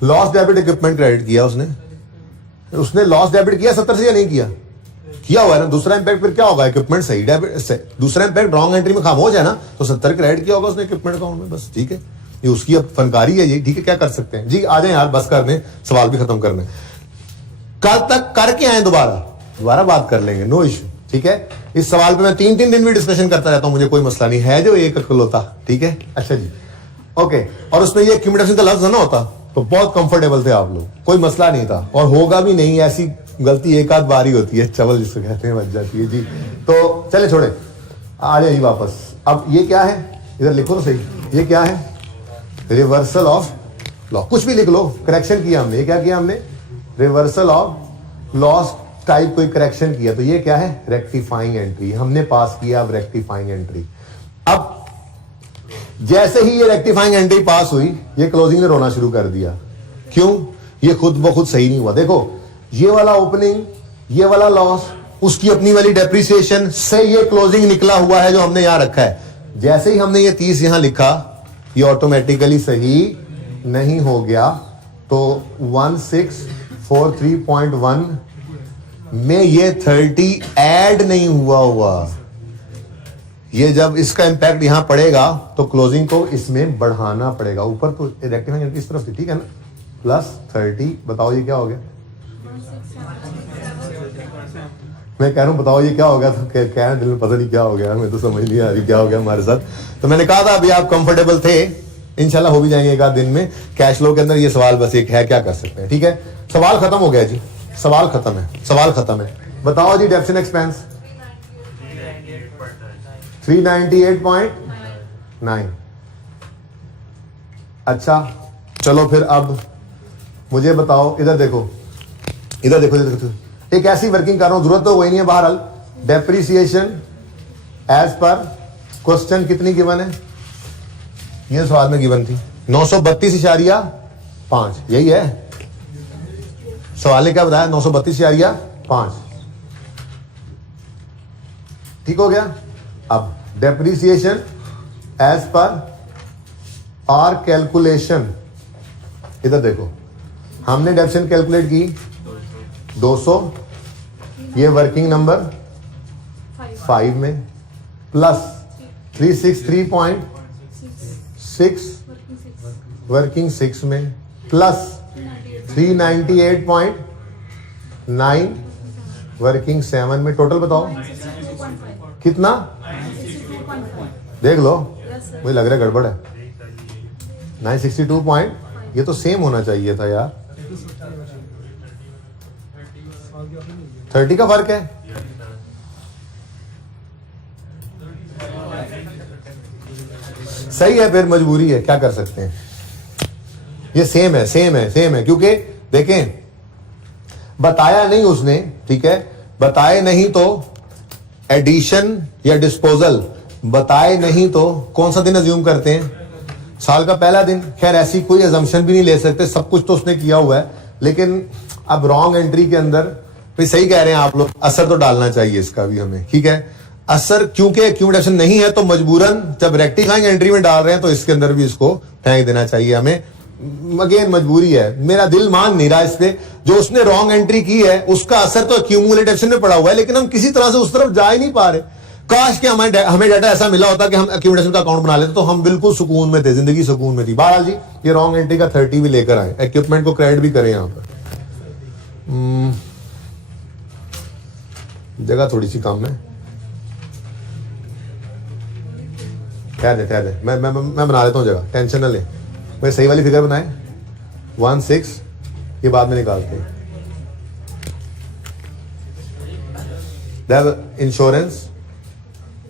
लॉस डेबिट इक्विपमेंट क्रेडिट किया उसने लॉस डेबिट किया 70 से या नहीं किया, किया हुआ है ना। दूसरा इंपैक्ट फिर क्या होगा, इक्विपमेंट सही डेबिट से, दूसरा इंपैक्ट रॉन्ग एंट्री में खामोश है ना, तो 70 क्रेडिट किया होगा उसने इक्विपमेंट अकाउंट में, बस ठीक है। ये उसकी अब फनकारी है ये, ठीक है, क्या कर सकते हैं जी। आ जाए यार, बस कर दें, सवाल भी खत्म करने। कल तक करके आए, दोबारा बात कर लेंगे, नो इशू, ठीक है। इस सवाल पे मैं 3-3 दिन भी डिस्कशन करता रहता हूं, मुझे कोई मसला नहीं है, जो एक अकलौता, ठीक है। अच्छा जी, ओके। और उसमें ये एक्यूमुलेशन का लफ्ज ना होता तो बहुत कंफर्टेबल थे आप लोग, कोई मसला नहीं था, और होगा भी नहीं। ऐसी गलती एक आध बार ही होती है, चवल जिसको कहते हैं, बच जाती है जी। तो चले छोड़े, आ जाइए वापस। अब ये क्या है, इधर लिखो तो सही, ये क्या है, रिवर्सल ऑफ लॉ। कुछ भी लिख लो, करेक्शन किया हमने। ये क्या किया हमने, रिवर्सल ऑफ लॉस टाइप कोई करेक्शन किया, तो ये क्या है, रेक्टिफाइंग एंट्री हमने पास किया। अब रेक्टिफाइंग एंट्री, अब जैसे ही ये रेक्टिफाइंग एंट्री पास हुई, ये क्लोजिंग ने रोना शुरू कर दिया। क्यों, ये खुद ब खुद सही नहीं हुआ। देखो, ये वाला ओपनिंग, ये वाला लॉस, उसकी अपनी वाली डेप्रिसिएशन से ये क्लोजिंग निकला हुआ है जो हमने यहां रखा है। जैसे ही हमने ये 30 यहां लिखा, ये ऑटोमेटिकली सही नहीं हो गया। तो 1643.1 में ये 30 ऐड नहीं हुआ। ये जब इसका इंपैक्ट यहां पड़ेगा तो क्लोजिंग को इसमें बढ़ाना पड़ेगा। ऊपर तो रेक्टिफाइंग एंट्री इस तरफ थी, ठीक है ना, +30। बताओ ये क्या हो गया, मैं कह रहा हूं बताओ ये क्या हो गया। तो कह रहे हैं दिल में पता नहीं क्या हो गया, मैं तो समझ नहीं आ रही क्या हो गया हमारे साथ। तो मैंने कहा था अभी आप कंफर्टेबल थे, इंशाल्लाह हो भी जाएंगे एक आध दिन में। कैश फ्लो के अंदर ये सवाल बस एक है, क्या कर सकते हैं, ठीक है। सवाल खत्म हो गया जी, सवाल खत्म है। बताओ जी, डेप्शन एक्सपेंस 398.9। अच्छा चलो फिर अब मुझे बताओ, इधर देखो, एक ऐसी वर्किंग कर रहा हूं, जरूरत तो वही नहीं है। बहरहाल डेप्रिसिएशन एज पर क्वेश्चन कितनी गिवन है, ये सवाल में गिवन थी 932.5, यही है सवाल ने क्या बताया, 932.5, ठीक हो गया। अब depreciation as per our calculation, इधर देखो, हमने डेप्रिसिएशन कैलकुलेट की 200, ये वर्किंग नंबर 5 में, प्लस 363.6 वर्किंग 6 में, प्लस 398.9 वर्किंग 7 में। टोटल बताओ कितना, देख लो, मुझे लग रहा है गड़बड़ है। 962 पॉइंट, ये तो सेम होना चाहिए था यार, 30 का फर्क है। सही है, फिर मजबूरी है, क्या कर सकते हैं। ये सेम है, क्योंकि देखें बताया नहीं उसने, ठीक है, बताए नहीं तो एडिशन या डिस्पोजल, बताए नहीं तो कौन सा दिन अज्यूम करते हैं, साल का पहला दिन। खैर ऐसी कोई अजम्पशन भी नहीं ले सकते, सब कुछ तो उसने किया हुआ है। लेकिन अब रॉन्ग एंट्री के अंदर भाई सही कह रहे हैं आप लोग, असर तो डालना चाहिए इसका भी हमें, ठीक है। असर क्योंकि एक्यूमुलेशन नहीं है तो मजबूरन जब रेक्टिफाइंग एंट्री में डाल रहे हैं तो इसके अंदर भी इसको फेंक देना चाहिए हमें। अगेन मजबूरी है, मेरा दिल मान नहीं रहा इस पे। जो उसने रॉन्ग एंट्री की है उसका असर तो एक्यूमुलेटिव में पड़ा हुआ है, लेकिन हम किसी तरह से उस तरफ जा ही नहीं पा रहे। काश कि हमें डाटा ऐसा मिला होता कि हम एक्यूमुलेशन का अकाउंट बना लेते तो हम बिल्कुल सुकून में थे, जिंदगी सुकून में थी। बहरहाल जी ये रॉन्ग एंट्री का 30 भी लेकर आए, इक्विपमेंट को क्रेडिट भी करें। यहां पर जगह थोड़ी सी कम है, ठहर दे, मैं बना लेता हूं जगह, टेंशन न ले। मैं सही वाली फिगर बनाए 16, ये बाद में निकालते हैं। इंश्योरेंस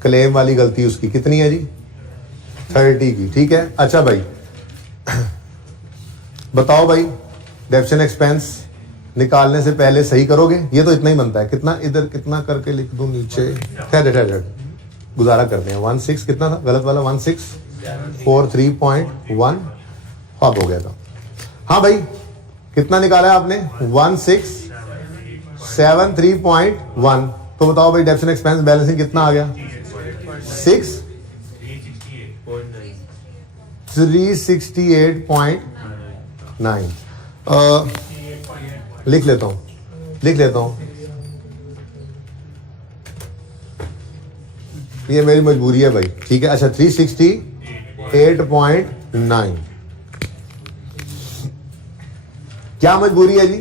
क्लेम वाली गलती उसकी कितनी है जी, 30 की, ठीक है। अच्छा भाई बताओ भाई, डेप्शन एक्सपेंस निकालने से पहले सही करोगे, ये तो इतना ही बनता है। कितना, इधर कितना करके लिख दूं नीचे, ठहर गुजारा करते हैं। 16 कितना था, गलत वाला 1643.1 अब हो गया था। हाँ भाई कितना निकाला है आपने, 1673.1। तो बताओ भाई डेप्शन एक्सपेंस बैलेंसिंग कितना आ गया, 368.9। लिख लेता हूं ये मेरी मजबूरी है भाई, ठीक है। अच्छा 368.9 9। क्या मजबूरी है जी?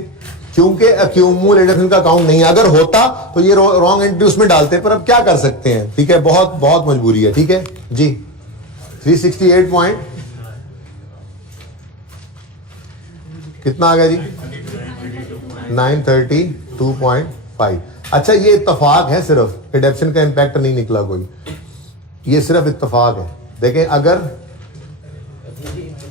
क्योंकि एक्यूमुलेटिव का काउंट नहीं है। अगर होता तो ये रॉन्ग एंट्री उसमें डालते, पर अब क्या कर सकते हैं, ठीक है, बहुत बहुत मजबूरी है, ठीक है जी। 368 पॉइंट कितना आ गया जी? 932.5। अच्छा, ये इत्तेफाक है, सिर्फ रिडक्शन का इंपैक्ट नहीं निकला कोई, ये सिर्फ इत्तेफाक है। देखें, अगर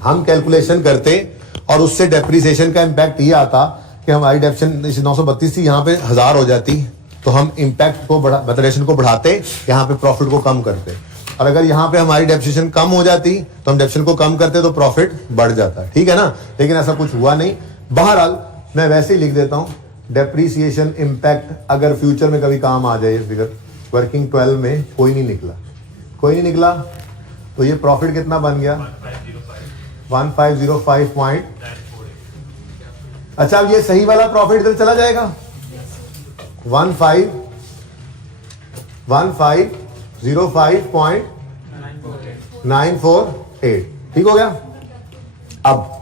हम कैलकुलेशन करते और उससे डेप्रिसिएशन का इंपैक्ट ये आता कि हमारी डेप्रिसिएशन 932 थी, यहाँ पे 1000 हो जाती, तो हम इंपैक्ट को डेप्रिसिएशन को बढ़ाते, यहाँ पे प्रॉफिट को कम करते। और अगर यहाँ पे हमारी डेप्रिसिएशन कम हो जाती तो हम डेप्रिसिएशन को कम करते तो प्रॉफिट बढ़ जाता, ठीक है ना। लेकिन ऐसा कुछ हुआ नहीं। बहरहाल मैं वैसे ही लिख देता हूँ, डेप्रिसिएशन इंपैक्ट अगर फ्यूचर में कभी काम आ जाए ये फिगर, वर्किंग 12 में कोई नहीं निकला, तो ये प्रॉफिट कितना बन गया? 1505 अच्छा, अब ये सही वाला प्रॉफिट इधर चला जाएगा, 1505.948, ठीक हो गया। अब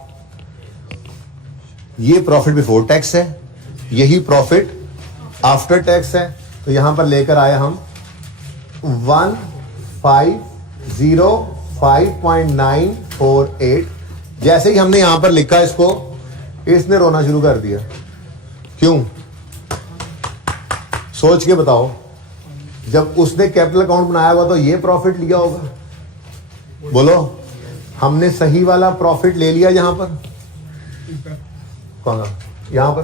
ये प्रॉफिट बिफोर टैक्स है, यही प्रॉफिट आफ्टर टैक्स है, तो यहां पर लेकर आए हम 1505.948। जैसे ही हमने यहां पर लिखा इसको, इसने रोना शुरू कर दिया। क्यों? सोच के बताओ, जब उसने कैपिटल अकाउंट बनाया हुआ तो ये प्रॉफिट लिया होगा, बोलो। हमने सही वाला प्रॉफिट ले लिया यहां पर, कौन यहां पर,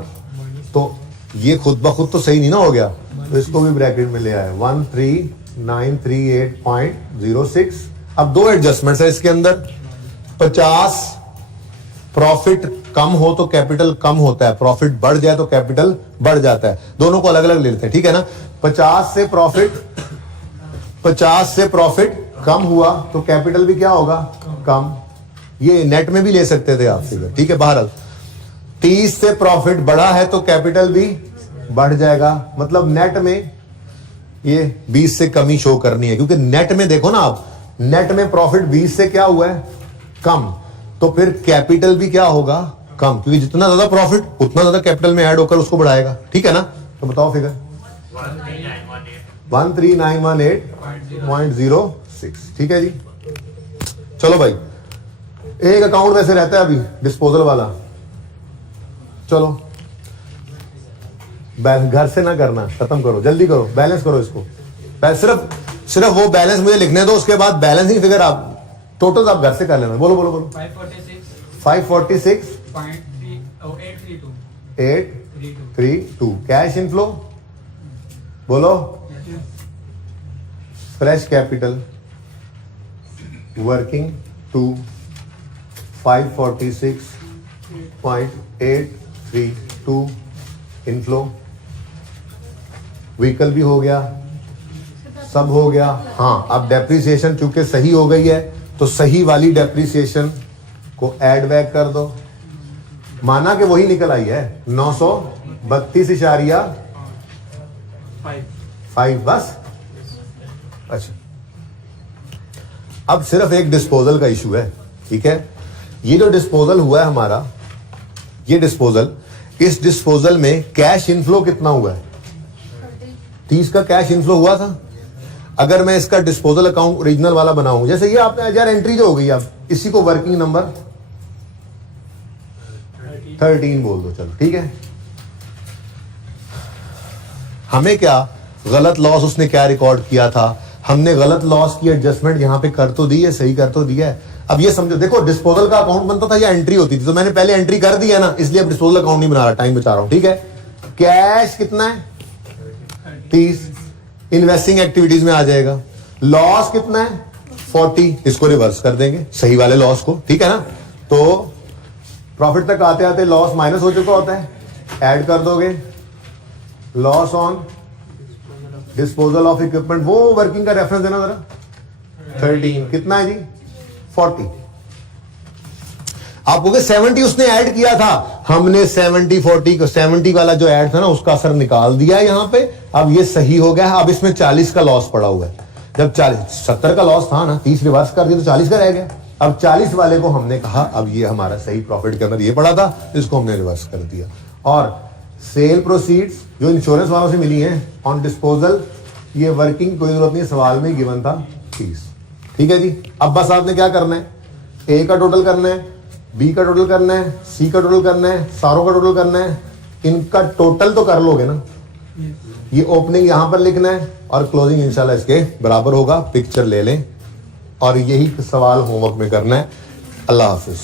तो ये खुद ब खुद तो सही नहीं ना हो गया, तो इसको भी ब्रैकेट में ले आए 13938.06। अब दो एडजस्टमेंट्स है इसके अंदर। 50 प्रॉफिट कम हो तो कैपिटल कम होता है, प्रॉफिट बढ़ जाए तो कैपिटल बढ़ जाता है, दोनों को अलग अलग ले लेते हैं, ठीक है ना। 50 से प्रॉफिट कम हुआ तो कैपिटल भी क्या होगा? कम। ये नेट में भी ले सकते थे आप फिगर, ठीक है। बहरहाल 30 से प्रॉफिट बढ़ा है तो कैपिटल भी बढ़ जाएगा, मतलब नेट में ये 20 से कमी शो करनी है, क्योंकि नेट में देखो ना आप, नेट में प्रॉफिट 20 से क्या हुआ है? कम, तो फिर कैपिटल भी क्या होगा? कम, क्योंकि जितना ज्यादा प्रॉफिट उतना ज्यादा कैपिटल में ऐड होकर उसको बढ़ाएगा, ठीक है ना। तो बताओ फिगर 13918.06, ठीक है जी। चलो भाई, एक अकाउंट वैसे रहता है अभी डिस्पोजल वाला, चलो घर से ना करना, खत्म करो, जल्दी करो, बैलेंस करो इसको। सिर्फ वो बैलेंस मुझे लिखने दो, उसके बाद बैलेंसिंग फिगर आप टोटल आप घर से कर लेना। बोलो 546.832 कैश इनफ्लो, बोलो। Fresh capital working to 546.832 inflow. Vehicle भी हो गया, सब हो गया। हाँ, अब डेप्रिसिएशन चूंकि सही हो गई है तो सही वाली डेप्रिसिएशन को ऐड बैक कर दो। माना कि वही निकल आई है 932.5 बस। अच्छा, अब सिर्फ एक डिस्पोजल का इशू है, ठीक है। ये जो डिस्पोजल हुआ है हमारा, ये डिस्पोजल, इस डिस्पोजल में कैश इनफ्लो कितना हुआ है? 30 का कैश इनफ्लो हुआ था। अगर मैं इसका डिस्पोजल अकाउंट ओरिजिनल वाला बनाऊं, जैसे ये आपने यार एंट्री जो हो गई, अब इसी को वर्किंग नंबर 13 बोल दो, चलो ठीक है। हमें क्या गलत लॉस उसने क्या रिकॉर्ड किया था, हमने गलत लॉस की एडजस्टमेंट यहां पे कर तो दी है, सही कर तो दिया है। अब ये समझो, देखो डिस्पोजल का अकाउंट बनता था या एंट्री होती थी, तो मैंने पहले एंट्री कर दी है ना, इसलिए अब डिस्पोजल अकाउंट नहीं बना रहा, टाइम बचा रहा हूं, ठीक है। कैश कितना है? 30, इन्वेस्टिंग एक्टिविटीज में आ जाएगा। लॉस कितना है? 40, इसको रिवर्स कर देंगे, सही वाले लॉस को, ठीक है ना। तो प्रॉफिट तक आते आते लॉस माइनस हो चुका होता है, ऐड कर दोगे। Loss on disposal of equipment, वो वर्किंग का रेफरेंस देना जरा। 13 कितना है जी? 40। आप कहोगे 70 उसने ऐड किया था, हमने 70 को 70 वाला जो ऐड था ना, उसका असर निकाल दिया है यहां पे। अब ये सही हो गया है। अब इसमें 40 का लॉस पड़ा हुआ है। जब 70 का लॉस था ना, 30 रिवर्स कर दिया तो 40 का रह गया। अब 40 वाले को हमने कहा अब ये हमारा सही प्रॉफिट के अंदर ये पड़ा था, इसको हमने रिवर्स कर दिया। और सेल प्रोसीड्स जो इंश्योरेंस वालों से मिली हैं ऑन डिस्पोजल, ये वर्किंग कोई जरूरत नहीं, सवाल में ही गिवन था 30। ठीक है जी। अब बस आपने क्या करना है, ए का टोटल करना है, बी का टोटल करना है, सी का टोटल करना है, सारों का टोटल करना है। इनका टोटल तो कर लोगे ना, ये ओपनिंग यहां पर लिखना है और क्लोजिंग इंशाल्लाह इसके बराबर होगा। पिक्चर ले लें और यही सवाल होमवर्क में करना है। अल्लाह हाफिज।